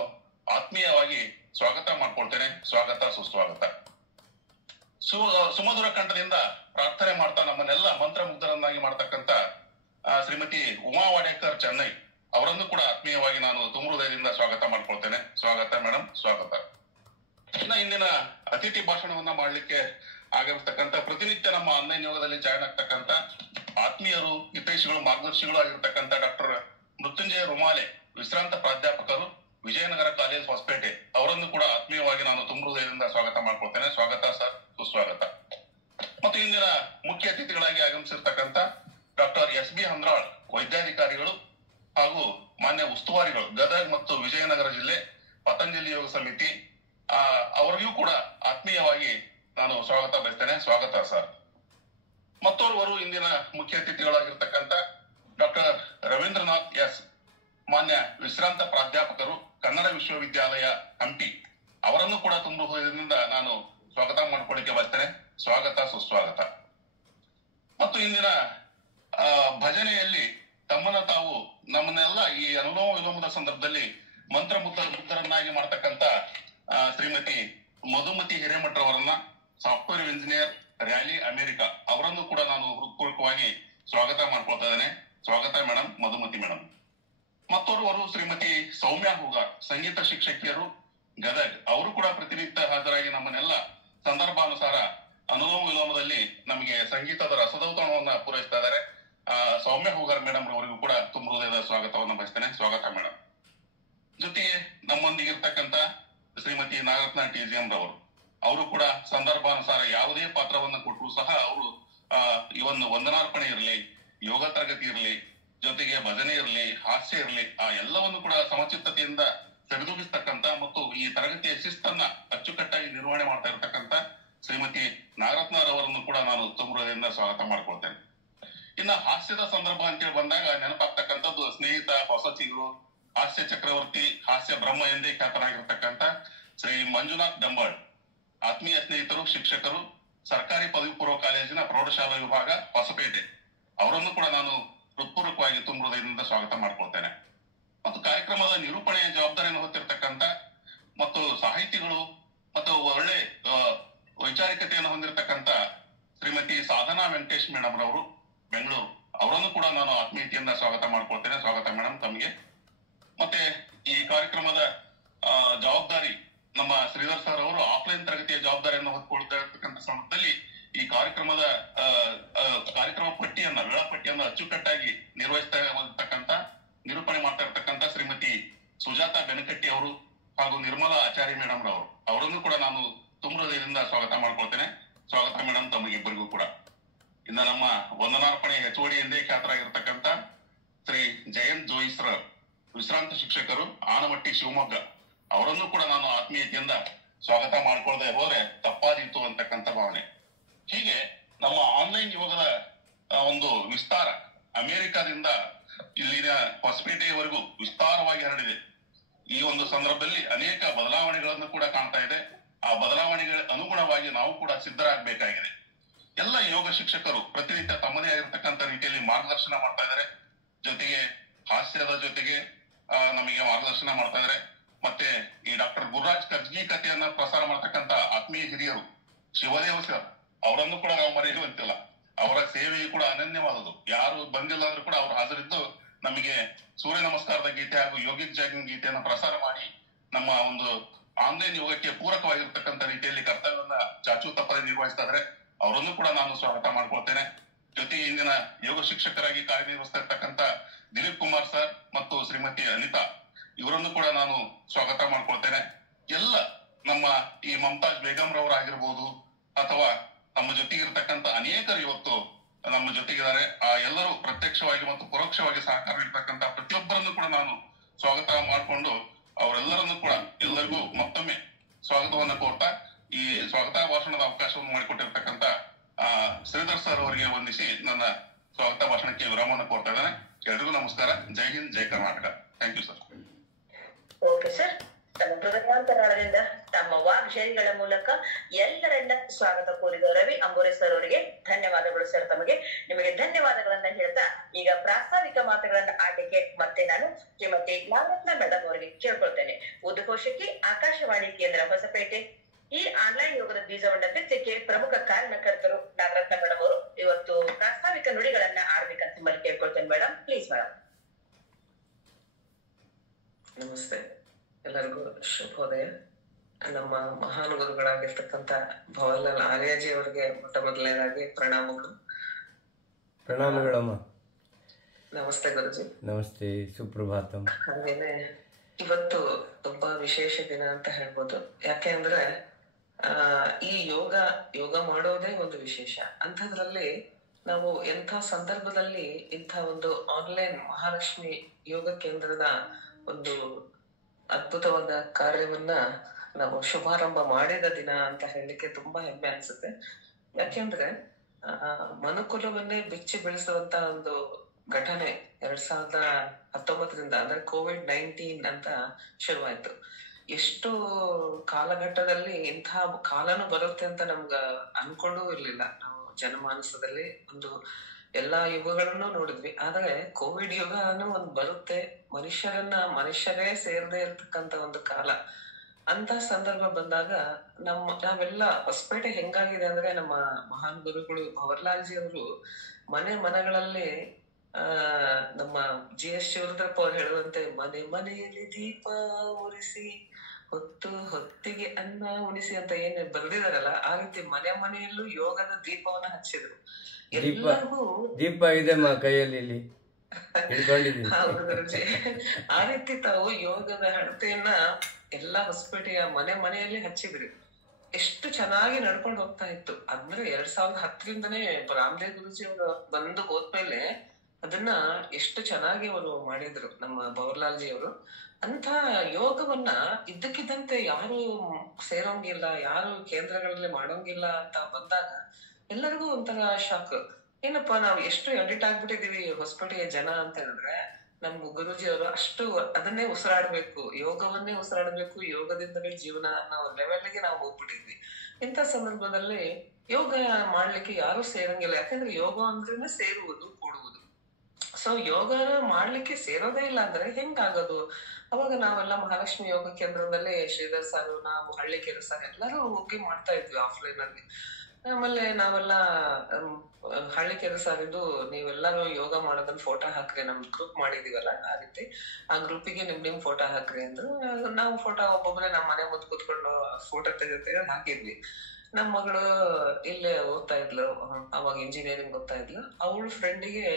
ಆತ್ಮೀಯವಾಗಿ ಸ್ವಾಗತ ಮಾಡ್ಕೊಳ್ತೇನೆ. ಸ್ವಾಗತ, ಸುಸ್ವಾಗತ. ಸುಮಧುರ ಕಂಠದಿಂದ ಪ್ರಾರ್ಥನೆ ಮಾಡ್ತಾ ನಮ್ಮನ್ನೆಲ್ಲ ಮಂತ್ರಮುಗ್ಧರನ್ನಾಗಿ ಮಾಡ್ತಕ್ಕಂಥ ಶ್ರೀಮತಿ ಉಮಾ ವಾಡೇಕರ್ ಚೆನ್ನೈ ಅವರನ್ನು ಕೂಡ ಆತ್ಮೀಯವಾಗಿ ನಾನು ತುಂಬ ಹೃದಯದಿಂದ ಸ್ವಾಗತ ಮಾಡ್ಕೊಳ್ತೇನೆ. ಸ್ವಾಗತ ಮೇಡಮ್, ಸ್ವಾಗತ. ಇಂದಿನ ಅತಿಥಿ ಭಾಷಣವನ್ನ ಮಾಡ್ಲಿಕ್ಕೆ ಆಗಿರ್ತಕ್ಕಂಥ, ಪ್ರತಿನಿತ್ಯ ನಮ್ಮ ಆನ್ಲೈನ್ ಯೋಗದಲ್ಲಿ ಜಾಯ್ನ್ ಆಗ್ತಕ್ಕಂಥ ಆತ್ಮೀಯರು, ಹಿತೈಷಿಗಳು, ಮಾರ್ಗದರ್ಶಿಗಳು ಆಗಿರ್ತಕ್ಕಂಥ ಡಾಕ್ಟರ್ ಮೃತ್ಯುಂಜಯ ರುಮಾಲೆ, ವಿಶ್ರಾಂತ ಪ್ರಾಧ್ಯಾಪಕರು, ವಿಜಯನಗರ ಕಾಲೇಜ್ ಹೊಸಪೇಟೆ ಅವರನ್ನು ಕೂಡ ಆತ್ಮೀಯವಾಗಿ ನಾನು ತುಂಬ ಹೃದಯದಿಂದ ಸ್ವಾಗತ ಮಾಡ್ಕೊಳ್ತೇನೆ. ಸ್ವಾಗತ ಸರ್, ಸುಸ್ವಾಗತ. ಮತ್ತು ಇಂದಿನ ಮುಖ್ಯ ಅತಿಥಿಗಳಾಗಿ ಆಗಮಿಸಿರ್ತಕ್ಕಂಥ ಡಾಕ್ಟರ್ SB ಹಂದ್ರಾಳ್ ವೈದ್ಯಾಧಿಕಾರಿಗಳು ಹಾಗೂ ಮಾನ್ಯ ಉಸ್ತುವಾರಿಗಳು, ಗದಗ್ ಮತ್ತು ವಿಜಯನಗರ ಜಿಲ್ಲೆ ಪತಂಜಲಿ ಯೋಗ ಸಮಿತಿ, ಅವರಿಗೂ ಕೂಡ ಆತ್ಮೀಯವಾಗಿ ನಾನು ಸ್ವಾಗತ ಬಯಸ್ತೇನೆ. ಸ್ವಾಗತ ಸರ್. ಮತ್ತೋರ್ವರು ಇಂದಿನ ಮುಖ್ಯ ಅತಿಥಿಗಳಾಗಿರ್ತಕ್ಕಂಥ ಡಾಕ್ಟರ್ ರವೀಂದ್ರನಾಥ್ S, ಮಾನ್ಯ ವಿಶ್ರಾಂತ ಪ್ರಾಧ್ಯಾಪಕರು, ಕನ್ನಡ ವಿಶ್ವವಿದ್ಯಾಲಯ ಹಂಪಿ, ಅವರನ್ನು ಕೂಡ ತುಂಬ ಹೃದಯದಿಂದ ನಾನು ಸ್ವಾಗತ ಮಾಡ್ಕೊಳ್ಳಿಕ್ಕೆ ಬಯಸ್ತೇನೆ. ಸ್ವಾಗತ, ಸುಸ್ವಾಗತ. ಮತ್ತು ಇಂದಿನ ಭಜನೆಯಲ್ಲಿ ತಮ್ಮನ್ನ ತಾವು ನಮ್ಮನ್ನೆಲ್ಲ ಈ ಅನುಲೋಮ ವಿಲೋಮದ ಸಂದರ್ಭದಲ್ಲಿ ಮಂತ್ರಮುಗ್ಧರನ್ನಾಗಿ ಮಾಡ್ತಕ್ಕಂಥ ಶ್ರೀಮತಿ ಮಧುಮತಿ ಹಿರೇಮಠರವರನ್ನ, ಸಾಫ್ಟ್ವೇರ್ ಇಂಜಿನಿಯರ್, ರ್ಯಾಲಿ ಅಮೆರಿಕಾ, ಅವರನ್ನು ಕೂಡ ನಾನು ಹೃತ್ಪೂರ್ವಕವಾಗಿ ಸ್ವಾಗತ ಮಾಡ್ಕೊಳ್ತಾ ಇದ್ದೇನೆ. ಸ್ವಾಗತ ಮೇಡಮ್, ಮಧುಮತಿ ಮೇಡಮ್. ಮತ್ತೋರ್ವರು ಶ್ರೀಮತಿ ಸೌಮ್ಯ ಹೂಗಾರ್, ಸಂಗೀತ ಶಿಕ್ಷಕಿಯರು, ಗದಗ್, ಅವರು ಕೂಡ ಪ್ರತಿನಿತ್ಯ ಹಾಜರಾಗಿ ನಮ್ಮನ್ನೆಲ್ಲ ಸಂದರ್ಭಾನುಸಾರ ಅನುಲೋಮ ವಿಲೋಮದಲ್ಲಿ ನಮಗೆ ಸಂಗೀತದ ರಸದೌತಣವನ್ನ ಪೂರೈಸ್ತಾ ಇದ್ದಾರೆ. ಸೌಮ್ಯ ಹೂಗಾರ್ ಮೇಡಮ್ ಅವರಿಗೂ ಕೂಡ ತುಂಬ ಹೃದಯದ ಸ್ವಾಗತವನ್ನು ಬಯಸ್ತೇನೆ. ಸ್ವಾಗತ ಇವನ್ ವಂದನಾರ್ಪಣೆ ಇರಲಿ, ಯೋಗ ತರಗತಿ ಇರಲಿ, ಜೊತೆಗೆ ಭಜನೆ ಇರಲಿ, ಹಾಸ್ಯ ಇರಲಿ, ಆ ಎಲ್ಲವನ್ನು ಕೂಡ ಸಮಚಿತ್ತತೆಯಿಂದ ಸರಿದೂಗಿಸ್ತಕ್ಕಂತ ಮತ್ತು ಈ ತರಗತಿಯ ಶಿಸ್ತನ್ನ ಅಚ್ಚುಕಟ್ಟಾಗಿ ನಿರ್ವಹಣೆ ಮಾಡ್ತಾ ಇರತಕ್ಕಂತ ಶ್ರೀಮತಿ ನಾಗರತ್ನರವರನ್ನು ಕೂಡ ನಾನು ತುಂಬ ಸ್ವಾಗತ ಮಾಡ್ಕೊಳ್ತೇನೆ. ಇನ್ನ ಹಾಸ್ಯದ ಸಂದರ್ಭ ಅಂತೇಳಿ ಬಂದಾಗ ನೆನಪಾಗ್ತಕ್ಕಂಥದ್ದು ಸ್ನೇಹಿತ ಹೊಸ ಚಿಗುರು, ಹಾಸ್ಯ ಚಕ್ರವರ್ತಿ, ಹಾಸ್ಯ ಬ್ರಹ್ಮ ಎಂದೇ ಖ್ಯಾತರಾಗಿರ್ತಕ್ಕಂಥ ಶ್ರೀ ಮಂಜುನಾಥ್ ಡಂಬಾಳ್, ಆತ್ಮೀಯ ಸ್ನೇಹಿತರು, ಶಿಕ್ಷಕರು, ಸರ್ಕಾರಿ ಪದವಿ ಪೂರ್ವ ಕಾಲೇಜಿನ ಪ್ರೌಢಶಾಲಾ ವಿಭಾಗ ಹೊಸಪೇಟೆ, ಅವರನ್ನು ಕೂಡ ನಾನು ಹೃತ್ಪೂರ್ವಕವಾಗಿ ತುಂಬ ಹೃದಯದಿಂದ ಸ್ವಾಗತ ಮಾಡ್ಕೊಳ್ತೇನೆ. ಮತ್ತು ಕಾರ್ಯಕ್ರಮದ ನಿರೂಪಣೆಯ ಜವಾಬ್ದಾರಿಯನ್ನು ಹೊತ್ತಿರ್ತಕ್ಕಂಥ ಮತ್ತು ಸಾಹಿತಿಗಳು ಮತ್ತು ಒಳ್ಳೆ ವೈಚಾರಿಕತೆಯನ್ನು ಹೊಂದಿರತಕ್ಕಂಥ ಶ್ರೀಮತಿ ಸಾಧನಾ ವೆಂಕಟೇಶ್ ಮೇಡಮ್ ರವರು, ಬೆಂಗಳೂರು, ಅವರನ್ನು ಕೂಡ ನಾನು ಆತ್ಮೀಯತೆಯಿಂದ ಸ್ವಾಗತ ಮಾಡ್ಕೊಳ್ತೇನೆ. ಸ್ವಾಗತ ಮೇಡಮ್ ತಮಗೆ. ಮತ್ತೆ ಈ ಕಾರ್ಯಕ್ರಮದ ಜವಾಬ್ದಾರಿ ನಮ್ಮ ಶ್ರೀಧರ್ ಸರ್ ಅವರು ಆಫ್ಲೈನ್ ತರಗತಿಯ ಜವಾಬ್ದಾರಿಯನ್ನು ಹೊತ್ಕೊಳ್ತಾ ಇರ್ತಕ್ಕಂಥ ಸಂದರ್ಭದಲ್ಲಿ ಈ ಕಾರ್ಯಕ್ರಮ ಪಟ್ಟಿಯನ್ನ, ವೇಳಾಪಟ್ಟಿಯನ್ನ ಅಚ್ಚುಕಟ್ಟಾಗಿ ನಿರ್ವಹಿಸ್ತಾ ಇರ್ತಕ್ಕಂಥ, ನಿರೂಪಣೆ ಮಾಡ್ತಾ ಇರ್ತಕ್ಕಂಥ ಶ್ರೀಮತಿ ಸುಜಾತಾ ಬೆನಕಟ್ಟಿ ಅವರು ಹಾಗೂ ನಿರ್ಮಲಾ ಆಚಾರ್ಯ ಮೇಡಮ್ ರವರು, ಅವರನ್ನು ಕೂಡ ನಾನು ತುಂಬ ಹೃದಯದಿಂದ ಸ್ವಾಗತ ಮಾಡ್ಕೊಳ್ತೇನೆ. ಸ್ವಾಗತ ಮೇಡಮ್ ತಮಗಿಬ್ಬರಿಗೂ ಕೂಡ. ಇನ್ನು ನಮ್ಮ ವಂದನಾರ್ಪಣೆ HOD ಎಂದೇ ಖ್ಯಾತರಾಗಿರ್ತಕ್ಕಂಥ ಶ್ರೀ ಜಯಂತ್ ಜೋಯಿಸ್ರರ್, ವಿಶ್ರಾಂತ ಶಿಕ್ಷಕರು, ಆನಮಟ್ಟಿ, ಶಿವಮೊಗ್ಗ, ಅವರನ್ನು ಕೂಡ ನಾನು ಆತ್ಮೀಯತೆಯಿಂದ ಸ್ವಾಗತ ಮಾಡ್ಕೊಳ್ದೆ ಹೋದ್ರೆ ತಪ್ಪಾದೀತು ಅಂತಕ್ಕಂಥ ಭಾವನೆ. ಹೀಗೆ ನಮ್ಮ ಆನ್ಲೈನ್ ಯೋಗದ ಒಂದು ವಿಸ್ತಾರ ಅಮೆರಿಕಾದಿಂದ ಇಲ್ಲಿನ ಹೊಸಪೇಟೆಯವರೆಗೂ ವಿಸ್ತಾರವಾಗಿ ಹರಡಿದೆ. ಈ ಒಂದು ಸಂದರ್ಭದಲ್ಲಿ ಅನೇಕ ಬದಲಾವಣೆಗಳನ್ನು ಕೂಡ ಕಾಣ್ತಾ ಇದೆ. ಆ ಬದಲಾವಣೆಗಳ ಅನುಗುಣವಾಗಿ ನಾವು ಕೂಡ ಸಿದ್ಧರಾಗಬೇಕಾಗಿದೆ. ಎಲ್ಲ ಯೋಗ ಶಿಕ್ಷಕರು ಪ್ರತಿನಿತ್ಯ ತಮ್ಮದೇ ಆಗಿರ್ತಕ್ಕಂಥ ರೀತಿಯಲ್ಲಿ ಮಾರ್ಗದರ್ಶನ ಮಾಡ್ತಾ ಇದ್ದಾರೆ. ಜೊತೆಗೆ ಹಾಸ್ಯದ ಜೊತೆಗೆ ನಮಗೆ ಮಾರ್ಗದರ್ಶನ ಮಾಡ್ತಾ ಇದ್ದಾರೆ. ಮತ್ತೆ ಈ ಡಾಕ್ಟರ್ ಗುರುರಾಜ್ ಕರ್ಜಗಿ ಕಥೆಯನ್ನ ಪ್ರಸಾರ ಮಾಡ್ತಕ್ಕಂಥ ಆತ್ಮೀಯ ಹಿರಿಯರು ಶಿವದೇವ ಸರ್, ಅವರನ್ನು ಕೂಡ ನಾವು ಮರೆಯುವಂತಿಲ್ಲ. ಅವರ ಸೇವೆಯು ಕೂಡ ಅನನ್ಯವಾದದ್ದು. ಯಾರು ಬಂದಿಲ್ಲ ಅಂದ್ರೂ ಕೂಡ ಅವರು ಹಾಜರಿದ್ದು ನಮಗೆ ಸೂರ್ಯ ನಮಸ್ಕಾರದ ಗೀತೆ ಹಾಗೂ ಯೋಗಿಕ್ ಜಾಗಿಂಗ್ ಗೀತೆಯನ್ನು ಪ್ರಸಾರ ಮಾಡಿ ನಮ್ಮ ಒಂದು ಆನ್ಲೈನ್ ಯೋಗಕ್ಕೆ ಪೂರಕವಾಗಿರ್ತಕ್ಕಂಥ ರೀತಿಯಲ್ಲಿ ಕರ್ತವ್ಯವನ್ನ ಚಾಚೂ ತಪ್ಪದೆ ನಿರ್ವಹಿಸ್ತಾ ಇದ್ದಾರೆ. ಅವರನ್ನು ಕೂಡ ನಾನು ಸ್ವಾಗತ ಮಾಡ್ಕೊಳ್ತೇನೆ. ಜೊತೆಗೆ ಇಂದಿನ ಯೋಗ ಶಿಕ್ಷಕರಾಗಿ ಕಾರ್ಯನಿರ್ವಹಿಸ್ತಾ ಇರ್ತಕ್ಕಂಥ ದಿಲೀಪ್ ಕುಮಾರ್ ಸರ್ ಮತ್ತು ಶ್ರೀಮತಿ ಅನಿತಾ, ಇವರನ್ನು ಕೂಡ ನಾನು ಸ್ವಾಗತ ಮಾಡ್ಕೊಳ್ತೇನೆ. ಎಲ್ಲ ನಮ್ಮ ಈ ಮಮತಾಜ್ ಬೇಗಂ ರವರಾಗಿರ್ಬೋದು ಅಥವಾ ನಮ್ಮ ಜೊತೆಗಿರ್ತಕ್ಕಂಥ ಅನೇಕರು ಇವತ್ತು ನಮ್ಮ ಜೊತೆಗಿದ್ದಾರೆ. ಆ ಎಲ್ಲರೂ ಪ್ರತ್ಯಕ್ಷವಾಗಿ ಮತ್ತು ಪರೋಕ್ಷವಾಗಿ ಸಹಕಾರ ನೀಡ್ತಕ್ಕಂಥ ಪ್ರತಿಯೊಬ್ಬರನ್ನು ಕೂಡ ನಾನು ಸ್ವಾಗತ ಮಾಡಿಕೊಂಡು ಅವರೆಲ್ಲರನ್ನು ಕೂಡ ಎಲ್ಲರಿಗೂ ಮತ್ತೊಮ್ಮೆ ಸ್ವಾಗತವನ್ನ ಕೋರ್ತಾ ಈ ಸ್ವಾಗತ ಭಾಷಣದ ಅವಕಾಶವನ್ನು ಮಾಡಿಕೊಟ್ಟಿರ್ತಕ್ಕಂಥ ಶ್ರೀಧರ್ ಸರ್ ಅವರಿಗೆ ವಂದಿಸಿ ನನ್ನ ಸ್ವಾಗತ ಭಾಷಣಕ್ಕೆ ವಿರಾಮವನ್ನು ಕೋರ್ತಾ ಇದ್ದೇನೆ. ಎಲ್ರಿಗೂ ನಮಸ್ಕಾರ. ಜೈ ಹಿಂದ್, ಜೈ Karnataka. Thank you sir. Okay sir, ತಮ್ಮ ಹೃದಯಾಂತರಾಳದಿಂದ ತಮ್ಮ ವಾಗ್ಶೈಲಿಗಳ ಮೂಲಕ ಎಲ್ಲರನ್ನ ಸ್ವಾಗತ ಕೋರಿದ ರವಿ ಅಂಬೋರೆ ಸರ್ ಅವರಿಗೆ ಧನ್ಯವಾದಗಳು ಸರ್. ನಿಮಗೆ ಧನ್ಯವಾದಗಳನ್ನ ಹೇಳ್ತಾ ಈಗ ಪ್ರಾಸ್ತಾವಿಕ ಮಾತುಗಳನ್ನ ಆಡಲಿಕ್ಕೆ ಮತ್ತೆ ನಾನು ಶ್ರೀಮತಿ ನಾಗರತ್ನ ಮೇಡಮ್ ಅವರಿಗೆ ಕೇಳ್ಕೊಳ್ತೇನೆ. ಉದ್ಘೋಷಕಿ, ಆಕಾಶವಾಣಿ ಕೇಂದ್ರ ಹೊಸಪೇಟೆ. ಈ ಆನ್ಲೈನ್ ಯೋಗದ ಬೀಜವನ್ನ ಬಿತ್ತಕ್ಕೆ ಪ್ರಮುಖ ಕಾರಣಕರ್ತರು ನಾಗರತ್ನ ಮೇಡಮ್ ಅವರು ಇವತ್ತು ಪ್ರಾಸ್ತಾವಿಕ ನುಡಿಗಳನ್ನ ಆಡ್ಬೇಕಂತ ನಿಮ್ಮಲ್ಲಿ ಕೇಳ್ಕೊಳ್ತೇನೆ ಮೇಡಮ್. Please madam. ನಮಸ್ತೆ, ಎಲ್ಲರಿಗೂ ಶುಭೋದಯ. ನಮ್ಮ ಮಹಾನ್ ಗುರುಗಳಾಗಿರ್ತಕ್ಕಂಥ ಭವಲಾಲ್ ಆರ್ಯಾಜಿ ಅವರಿಗೆ ಮೊಟ್ಟ ಮೊದಲನೇದಾಗಿ ಪ್ರಣಾಮಗಳು. ಪ್ರಣಾಮಗಳಮ್ಮ. ನಮಸ್ತೆ ಗುರುಜಿ. ನಮಸ್ತೆ, ಸುಪ್ರಭಾತಂ. ಹಾಗೇನೆ ಇವತ್ತು ತುಂಬಾ ವಿಶೇಷ ದಿನ ಅಂತ ಹೇಳ್ಬೋದು. ಯಾಕೆ ಅಂದ್ರೆ ಈ ಯೋಗ ಮಾಡೋದೇ ಒಂದು ವಿಶೇಷ. ಅಂಥದ್ರಲ್ಲಿ ನಾವು ಎಂಥ ಸಂದರ್ಭದಲ್ಲಿ ಇಂಥ ಒಂದು ಆನ್ಲೈನ್ ಮಹಾಲಕ್ಷ್ಮಿ ಯೋಗ ಕೇಂದ್ರದ ಒಂದು ಅದ್ಭುತವಾದ ಕಾರ್ಯವನ್ನ ನಾವು ಶುಭಾರಂಭ ಮಾಡಿದ ದಿನ ಅಂತ ಹೇಳಲಿಕ್ಕೆ ತುಂಬಾ ಹೆಮ್ಮೆ ಅನ್ಸುತ್ತೆ. ಯಾಕೆಂದ್ರೆ ಮನುಕುಲವನ್ನೇ ಬಿಚ್ಚಿ ಬೆಳೆಸುವಂತ ಒಂದು ಘಟನೆ 2019 ಅಂದ್ರೆ COVID-19 ಅಂತ ಶುರುವಾಯ್ತು. ಎಷ್ಟು ಕಾಲಘಟ್ಟದಲ್ಲಿ ಇಂಥ ಕಾಲನು ಬರುತ್ತೆ ಅಂತ ನಮ್ಗ ಅನ್ಕೊಂಡೂ ಇರ್ಲಿಲ್ಲ. ನಾವು ಜನಮಾನಸದಲ್ಲಿ ಒಂದು ಎಲ್ಲಾ ಯುಗಗಳನ್ನು ನೋಡಿದ್ವಿ, ಆದ್ರೆ ಕೋವಿಡ್ ಯುಗನು ಒಂದ್ ಬರುತ್ತೆ, ಮನುಷ್ಯರೇ ಸೇರದೆ ಇರ್ತಕ್ಕಂತ ಒಂದು ಕಾಲ. ಅಂತ ಸಂದರ್ಭ ಬಂದಾಗ ನಾವೆಲ್ಲ ಹೊಸಪೇಟೆ ಹೆಂಗಾಗಿದೆ ಅಂದ್ರೆ ನಮ್ಮ ಮಹಾನ್ ಗುರುಗಳು ಭವರ್ಲಾಲ್ಜಿ ಅವರು ಮನೆಗಳಲ್ಲಿ ನಮ್ಮ GS ಶಿವರುದ್ರಪ್ಪ ಅವ್ರು ಹೇಳುವಂತೆ ಮನೆಯಲ್ಲಿ ದೀಪ ಉರಿಸಿ ಹೊತ್ತಿಗೆ ಅನ್ನ ಉಣಿಸಿ ಅಂತ ಏನ್ ಬರ್ದಿದಾರಲ್ಲ, ಆ ರೀತಿ ಮನೆಯಲ್ಲೂ ಯೋಗದ ದೀಪವನ್ನ ಹಚ್ಚಿದ್ರು. ಎಲ್ಲರಿಗೂ ದೀಪ ಇದೆ ಕೈಯಲ್ಲಿ ಹೌದು ಗುರುಜಿ. ಆ ರೀತಿ ತಾವು ಯೋಗದ ಹಣತೆಯನ್ನ ಎಲ್ಲಾ ಹೊಸಪೇಟೆಯ ಮನೆಯಲ್ಲಿ ಹಚ್ಚಿದ್ರಿ. ಎಷ್ಟು ಚೆನ್ನಾಗಿ ನಡ್ಕೊಂಡು ಹೋಗ್ತಾ ಇತ್ತು. ಅಂದ್ರೆ 2010ರಿಂದನೇ ರಾಮದೇವ್ ಗುರುಜಿ ಅವರು ಬಂದು ಹೋದ್ಮೇಲೆ ಅದನ್ನ ಎಷ್ಟು ಚೆನ್ನಾಗಿ ಅವರು ಮಾಡಿದ್ರು ನಮ್ಮ ಭವರ್ಲಾಲ್ ಜಿ ಅವರು. ಅಂತ ಯೋಗವನ್ನ ಇದ್ದಕ್ಕಿದ್ದಂತೆ ಯಾರು ಸೇರೋಂಗಿಲ್ಲ, ಯಾರು ಕೇಂದ್ರಗಳಲ್ಲಿ ಮಾಡೋಂಗಿಲ್ಲ ಅಂತ ಬಂದಾಗ ಎಲ್ಲರಿಗೂ ಒಂಥರ ಶಾಕ್. ಏನಪ್ಪಾ ನಾವ್ ಎಷ್ಟು ಅಡಿಕ್ಟ್ ಆಗ್ಬಿಟ್ಟಿದೀವಿ ಹೊಸಪೇಟೆಯ ಜನ ಅಂತ ಹೇಳಿದ್ರೆ, ನಮ್ ಗುರುಜಿ ಅವರು ಅಷ್ಟು ಅದನ್ನೇ ಉಸಿರಾಡ್ಬೇಕು, ಯೋಗವನ್ನೇ ಉಸಿರಾಡ್ಬೇಕು, ಯೋಗದಿಂದಲೇ ಜೀವನ ಅನ್ನೋ ಲೆವೆಲ್ಗೆ ನಾವು ಹೋಗ್ಬಿಟ್ಟಿದ್ವಿ. ಇಂಥ ಸಂದರ್ಭದಲ್ಲಿ ಯೋಗ ಮಾಡ್ಲಿಕ್ಕೆ ಯಾರು ಸೇರಂಗಿಲ್ಲ. ಯಾಕಂದ್ರೆ ಯೋಗ ಅಂದ್ರೇನೆ ಸೇರುವುದು ಕೂಡುವುದು. ಸೊ ಯೋಗ ಮಾಡ್ಲಿಕ್ಕೆ ಸೇರೋದೇ ಇಲ್ಲ ಅಂದ್ರೆ ಹೆಂಗಾಗೋದು? ಅವಾಗ ನಾವೆಲ್ಲ ಮಹಾಲಕ್ಷ್ಮಿ ಯೋಗ ಕೇಂದ್ರದಲ್ಲಿ ಶ್ರೀಧರ್ ಸರ್, ನಾವು ಹಳ್ಳಿಕೆರೆ ಸರ್ ಎಲ್ಲರೂ ಹೋಗಿ ಮಾಡ್ತಾ ಇದ್ವಿ ಆಫ್ಲೈನ್ ಅಲ್ಲಿ. ಆಮೇಲೆ ನಾವೆಲ್ಲ ಹಳ್ಳಿಕೆರೆ ಸರ್ ಇದು ನೀವೆಲ್ಲಾರು ಯೋಗ ಮಾಡೋದನ್ನ ಫೋಟೋ ಹಾಕ್ರಿ, ನಮ್ ಗ್ರೂಪ್ ಮಾಡಿದೀವಲ್ಲ ಆ ರೀತಿ, ಆ ಗ್ರೂಪಿಗೆ ನಿಮ್ ಫೋಟೋ ಹಾಕ್ರಿ ಅಂದ್ರು. ನಾವು ಫೋಟೋ ಒಬ್ಬೊಬ್ರೆ ನಮ್ ಮನೆ ಮುಂದೆ ಕೂತ್ಕೊಂಡು ಫೋಟೋ ತೆಗೆದು ಹಾಕಿದ್ವಿ. ನಮ್ ಮಗಳು ಇಲ್ಲೇ ಓದ್ತಾ ಇದ್ಲು, ಅವಾಗ ಇಂಜಿನಿಯರಿಂಗ್ ಓದ್ತಾ ಇದ್ಲು. ಅವಳ ಫ್ರೆಂಡಿಗೆ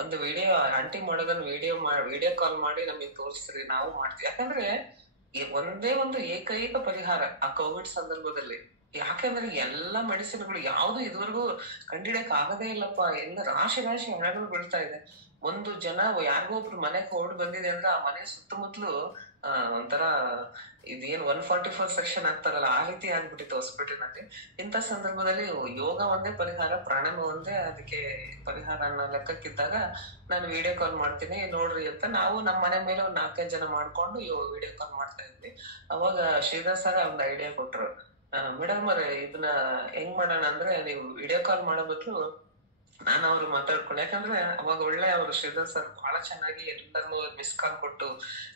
ಒಂದು ವಿಡಿಯೋ ಆಂಟಿ ಮಾಡೋದನ್ನ ವಿಡಿಯೋ ಕಾಲ್ ಮಾಡಿ ನಮಗೆ ತೋರಿಸ್ರಿ, ನಾವು ಮಾಡ್ತೀವಿ. ಯಾಕಂದ್ರೆ ಒಂದೇ ಒಂದು ಏಕೈಕ ಪರಿಹಾರ ಆ ಕೋವಿಡ್ ಸಂದರ್ಭದಲ್ಲಿ. ಯಾಕಂದ್ರೆ ಎಲ್ಲಾ ಮೆಡಿಸಿನ್ಗಳು ಯಾವ್ದು ಇದುವರೆಗೂ ಕಂಡಿಡಕ್ ಆಗದೇ ಇಲ್ಲಪ್ಪ. ಎಲ್ಲ ರಾಶಿ ಹಣಗಳು ಬೀಳ್ತಾ ಇದೆ. ಒಂದು ಜನ ಯಾರಿಗೋ ಒಬ್ರು ಮನೆಗೆ ಹೊರಡ್ ಬಂದಿದೆ ಅಂದ್ರೆ ಆ ಮನೆ ಸುತ್ತಮುತ್ತಲು ಒಂಥರ ಇದೇನ್ 144 ಸೆಕ್ಷನ್ ಆಗ್ತಾರಲ್ಲ ಆ ರೀತಿ ಆಗ್ಬಿಟ್ಟಿತ್ತು ಹಾಸ್ಪಿಟಲ್ನಲ್ಲಿ. ಇಂಥ ಸಂದರ್ಭದಲ್ಲಿ ಯೋಗ ಒಂದೇ ಪರಿಹಾರ, ಪ್ರಾಣಾಯಾಮ ಒಂದೇ ಅದಕ್ಕೆ ಪರಿಹಾರ ಅನ್ನೋ ಲೆಕ್ಕಕ್ಕಿದ್ದಾಗ ನಾನು ವಿಡಿಯೋ ಕಾಲ್ ಮಾಡ್ತೀನಿ ನೋಡ್ರಿ ಅಂತ ನಾವು ನಮ್ಮ ಮನೆ ಮೇಲೆ ಒಂದ್ 4-5 ಜನ ಮಾಡ್ಕೊಂಡು ವಿಡಿಯೋ ಕಾಲ್ ಮಾಡ್ತಾ ಇದ್ವಿ. ಅವಾಗ ಶ್ರೀಧರ್ ಸರ್ ಒಂದು ಐಡಿಯಾ ಕೊಟ್ರು, ಮೇಡಮ್ ಅವ್ರೆ ಇದನ್ನ ಹೆಂಗ್ ಮಾಡೋಣ ಅಂದ್ರೆ ನೀವು ವಿಡಿಯೋ ಕಾಲ್ ಮಾಡೋ ಬದಲು ನಾನು ಅವ್ರು ಮಾತಾಡ್ಕೊಂಡು, ಯಾಕಂದ್ರೆ ಅವಾಗ ಒಳ್ಳೆ ಅವರು ಶ್ರೀಧರ್ ಸರ್ ಬಹಳ ಚೆನ್ನಾಗಿ ಎಲ್ಲರನ್ನೂ ಮಿಸ್ ಕಾಲ್ ಕೊಟ್ಟು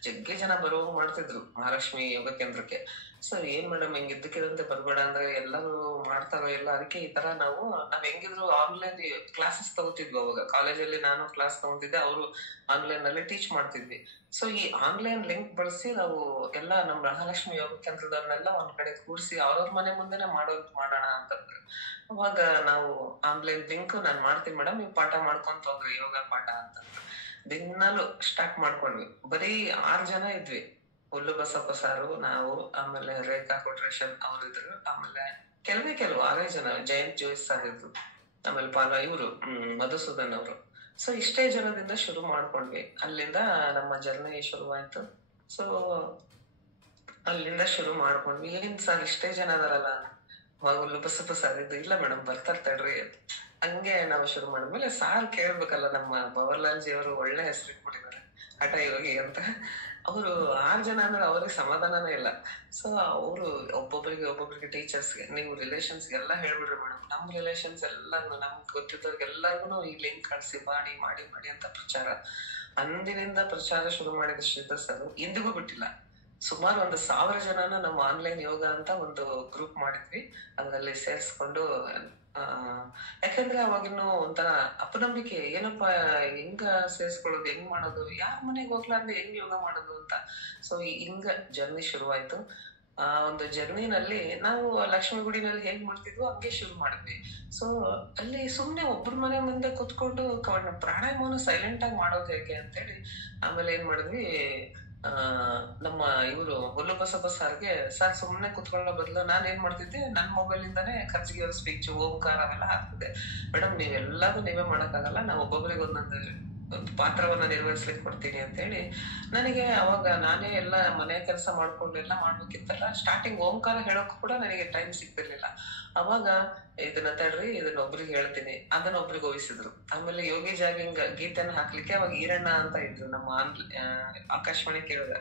ಜಗ್ಗಿ ಜನ ಬರುವಂಗ್ ಮಾಡ್ತಿದ್ರು ಮಹಾಲಕ್ಷ್ಮಿ ಯೋಗ ಕೇಂದ್ರಕ್ಕೆ. ಸರ್ ಏನ್ ಮೇಡಮ್ ಹಿಂಗ್ ಇದ್ದಕ್ಕಿದಂತೆ ಬರ್ಬೇಡ ಅಂದ್ರೆ ಎಲ್ಲರೂ ಮಾಡ್ತಾರೋ ಇಲ್ಲ, ಅದಕ್ಕೆ ಈ ತರ ನಾವ್ ಹೆಂಗಿದ್ರು ಆನ್ಲೈನ್ ಕ್ಲಾಸಸ್ ತಗೋತಿದ್ವಿ. ಅವಾಗ ಕಾಲೇಜಲ್ಲಿ ನಾನು ಕ್ಲಾಸ್ ತಗೋತಿದ್ದೆ, ಅವರು ಆನ್ಲೈನ್ ನಲ್ಲಿ ಟೀಚ್ ಮಾಡ್ತಿದ್ವಿ. ಸೊ ಈ ಆನ್ಲೈನ್ ಲಿಂಕ್ ಬಳಸಿ ನಾವು ಎಲ್ಲ ನಮ್ ಮಹಾಲಕ್ಷ್ಮಿ ಯೋಗ ಕೇಂದ್ರದನ್ನೆಲ್ಲ ಒಂದ್ ಕಡೆ ಕೂರಿಸಿ ಅವ್ರವ್ರ ಮನೆ ಮುಂದೆನೆ ಮಾಡೋಣ ಅಂತಂದ್ರೆ, ಅವಾಗ ನಾವು ಆನ್ಲೈನ್ ಲಿಂಕ್ ನಾನ್ ಮಾಡ್ತೀನಿ ಮೇಡಮ್, ನೀವು ಪಾಠ ಮಾಡ್ಕೊಂತ ಹೋಗ್ರಿ ಯೋಗ ಪಾಠ ಅಂತಂದ್ರೆ ದಿನಾಲು ಸ್ಟಾರ್ಟ್ ಮಾಡ್ಕೊಂಡ್ವಿ. ಬರೀ 6 ಜನ ಇದ್ವಿ, ಹುಲ್ಲು ಬಸಪ್ಪ ಸಾರು, ನಾವು, ಆಮೇಲೆ ರೇಖಾ ಕೊಟ್ರೇಶನ್ ಅವ್ರಿದ್ರು, ಆಮೇಲೆ ಕೆಲವೇ 6 ಜನ, ಜಯಂತ್ ಜೋಯಿಸ್ ಸರ್ ಇದ್ರು, ಆಮೇಲೆ ಇವ್ರು ಮಧುಸೂದನ್ ಅವರು. ಸೊ ಇಷ್ಟೇ ಜನದಿಂದ ಶುರು ಮಾಡ್ಕೊಂಡ್ವಿ. ಅಲ್ಲಿಂದ ನಮ್ಮ ಜರ್ನಿ ಶುರುವಾಯ್ತು. ಸೊ ಅಲ್ಲಿಂದ ಶುರು ಮಾಡ್ಕೊಂಡ್ವಿ. ಏನ್ ಸರ್ ಇಷ್ಟೇ ಜನ ಅದಾರಲ್ಲ, ಹುಲ್ಲು ಬಸಪ್ಪ ಸಾರ್ ಇದ್ದು, ಇಲ್ಲ ಮೇಡಮ್ ಬರ್ತಾರ ತಡ್ರಿ ಅಂತ. ಹಂಗೆ ನಾವು ಶುರು ಮಾಡಿದ್ಮೇಲೆ ಸಾರ್ ಕೇಳ್ಬೇಕಲ್ಲ, ನಮ್ಮ ಭವರ್ಲಾಲ್ ಜಿ ಅವರು ಒಳ್ಳೆ ಹೆಸರು ಇಟ್ಬಿಟ್ಟಿದ್ದಾರೆ ಹಠ ಯೋಗಿ ಅಂತ. ಅವರು 6 ಜನ ಅಂದ್ರೆ ಅವ್ರಿಗೆ ಸಮಾಧಾನನೇ ಇಲ್ಲ. ಸೊ ಅವರು ಒಬ್ಬೊಬ್ರಿಗೆ ಟೀಚರ್ಸ್ಗೆ, ನೀವು ರಿಲೇಷನ್ಸ್ ಎಲ್ಲ ಹೇಳ್ಬಿಡ್ರಿ ಮೇಡಮ್, ನಮ್ ರಿಲೇಷನ್ಸ್ ಎಲ್ಲಾರು ನಮ್ಗೆ ಗೊತ್ತಿದ್ದವ್ರಿಗೆ ಎಲ್ಲಾರ್ಗು ಈ ಲಿಂಕ್ ಕಳ್ಸಿ ಮಾಡಿ ಅಂತ ಪ್ರಚಾರ. ಅಂದಿನಿಂದ ಪ್ರಚಾರ ಶುರು ಮಾಡಿದ ಶ್ರೀಧರ್ ಸರ್ ಇಂದಿಗೂ ಬಿಟ್ಟಿಲ್ಲ. ಸುಮಾರು 1,000 ಜನನ ನಮ್ಮ ಆನ್ಲೈನ್ ಯೋಗ ಅಂತ ಒಂದು ಗ್ರೂಪ್ ಮಾಡಿದ್ವಿ, ಅದ್ರಲ್ಲಿ ಸೇರ್ಸ್ಕೊಂಡು. ಯಾಕಂದ್ರೆ ಅವಾಗಿನ್ನು ಒಂಥರ ಅಪನಂಬಿಕೆ, ಏನಪ್ಪಾ ಹೆಂಗ ಸೇರ್ಸ್ಕೊಳ್ಳೋದು, ಹೆಂಗ್ ಮಾಡೋದು, ಯಾರ ಮನೆಗೆ ಹೋಗ್ಲಾರ್ದೆ ಹೆಂಗ್ ಯೋಗ ಮಾಡೋದು ಅಂತ. ಸೊ ಹಿಂಗ ಜರ್ನಿ ಶುರುವಾಯ್ತು. ಆ ಒಂದು ಜರ್ನಿನಲ್ಲಿ ನಾವು ಲಕ್ಷ್ಮೀ ಗುಡಿನಲ್ಲಿ ಹೇಗ್ ಮಾಡ್ತಿದ್ವೋ ಹಂಗೆ ಶುರು ಮಾಡಿದ್ವಿ. ಸೊ ಅಲ್ಲಿ ಸುಮ್ನೆ ಒಬ್ರ ಮನೆ ಮುಂದೆ ಕುತ್ಕೊಂಡು ಪ್ರಾಣಾಯಾಮವನ್ನು ಸೈಲೆಂಟ್ ಆಗಿ ಮಾಡೋದು ಹೇಗೆ ಅಂತೇಳಿ ಆಮೇಲೆ ಏನ್ ಮಾಡಿದ್ವಿ, ನಮ್ಮ ಇವರು ಹುಲ್ಲು ಬಸಪ್ಪ ಸರ್ಗೆ, ಸರ್ ಸುಮ್ನೆ ಕುತ್ಕೊಳ್ಳೋ ಬದಲು ನಾನ್ ಏನ್ ಮಾಡ್ತಿದ್ದೆ, ನನ್ ಮೊಬೈಲ್ ಇಂದಾನೆ ಖರ್ಚಿಗೆ ಸ್ಪೀಚ್, ಓಂಕಾರ ಅವೆಲ್ಲ ಹಾಕ್ತಿದ್ದೆ. ಮೇಡಮ್ ನೀವೆಲ್ಲದೂ ನೀವೇ ಮಾಡಕ್ಕಾಗಲ್ಲ, ನಾವು ಒಬ್ಬೊಬ್ರಿಗೆ ಒಂದೊಂದು ಪಾತ್ರವನ್ನ ನಿರ್ವಹಿಸ್ಲಿಕ್ಕೆ ಕೊಡ್ತೀನಿ ಅಂತ ಹೇಳಿ, ನನಗೆ ಅವಾಗ ನಾನೇ ಎಲ್ಲ ಮನೆ ಕೆಲಸ ಮಾಡ್ಕೊಂಡು ಎಲ್ಲ ಮಾಡ್ಬೇಕಿತ್ತಲ್ಲ. ಸ್ಟಾರ್ಟಿಂಗ್ ಓಂಕಾರ ಹೇಳೋಕ್ ಕೂಡ ನನಗೆ ಟೈಮ್ ಸಿಗ್ತಿರ್ಲಿಲ್ಲ. ಅವಾಗ ಇದನ್ನ ತಡ್ರಿ, ಇದನ್ನ ಒಬ್ರಿಗೆ ಹೇಳ್ತೀನಿ, ಅದನ್ನ ಒಬ್ರಿಗೆ ವಹಿಸಿದ್ರು. ಆಮೇಲೆ ಯೋಗಿ ಜಾಗಿಂಗ್ ಗೀತೆನ ಹಾಕ್ಲಿಕ್ಕೆ ಅವಾಗ ಈರಣ್ಣ ಅಂತ ಇದ್ರು ನಮ್ಮ ಆಕಾಶವಾಣಿ ಕೇಳಿದ,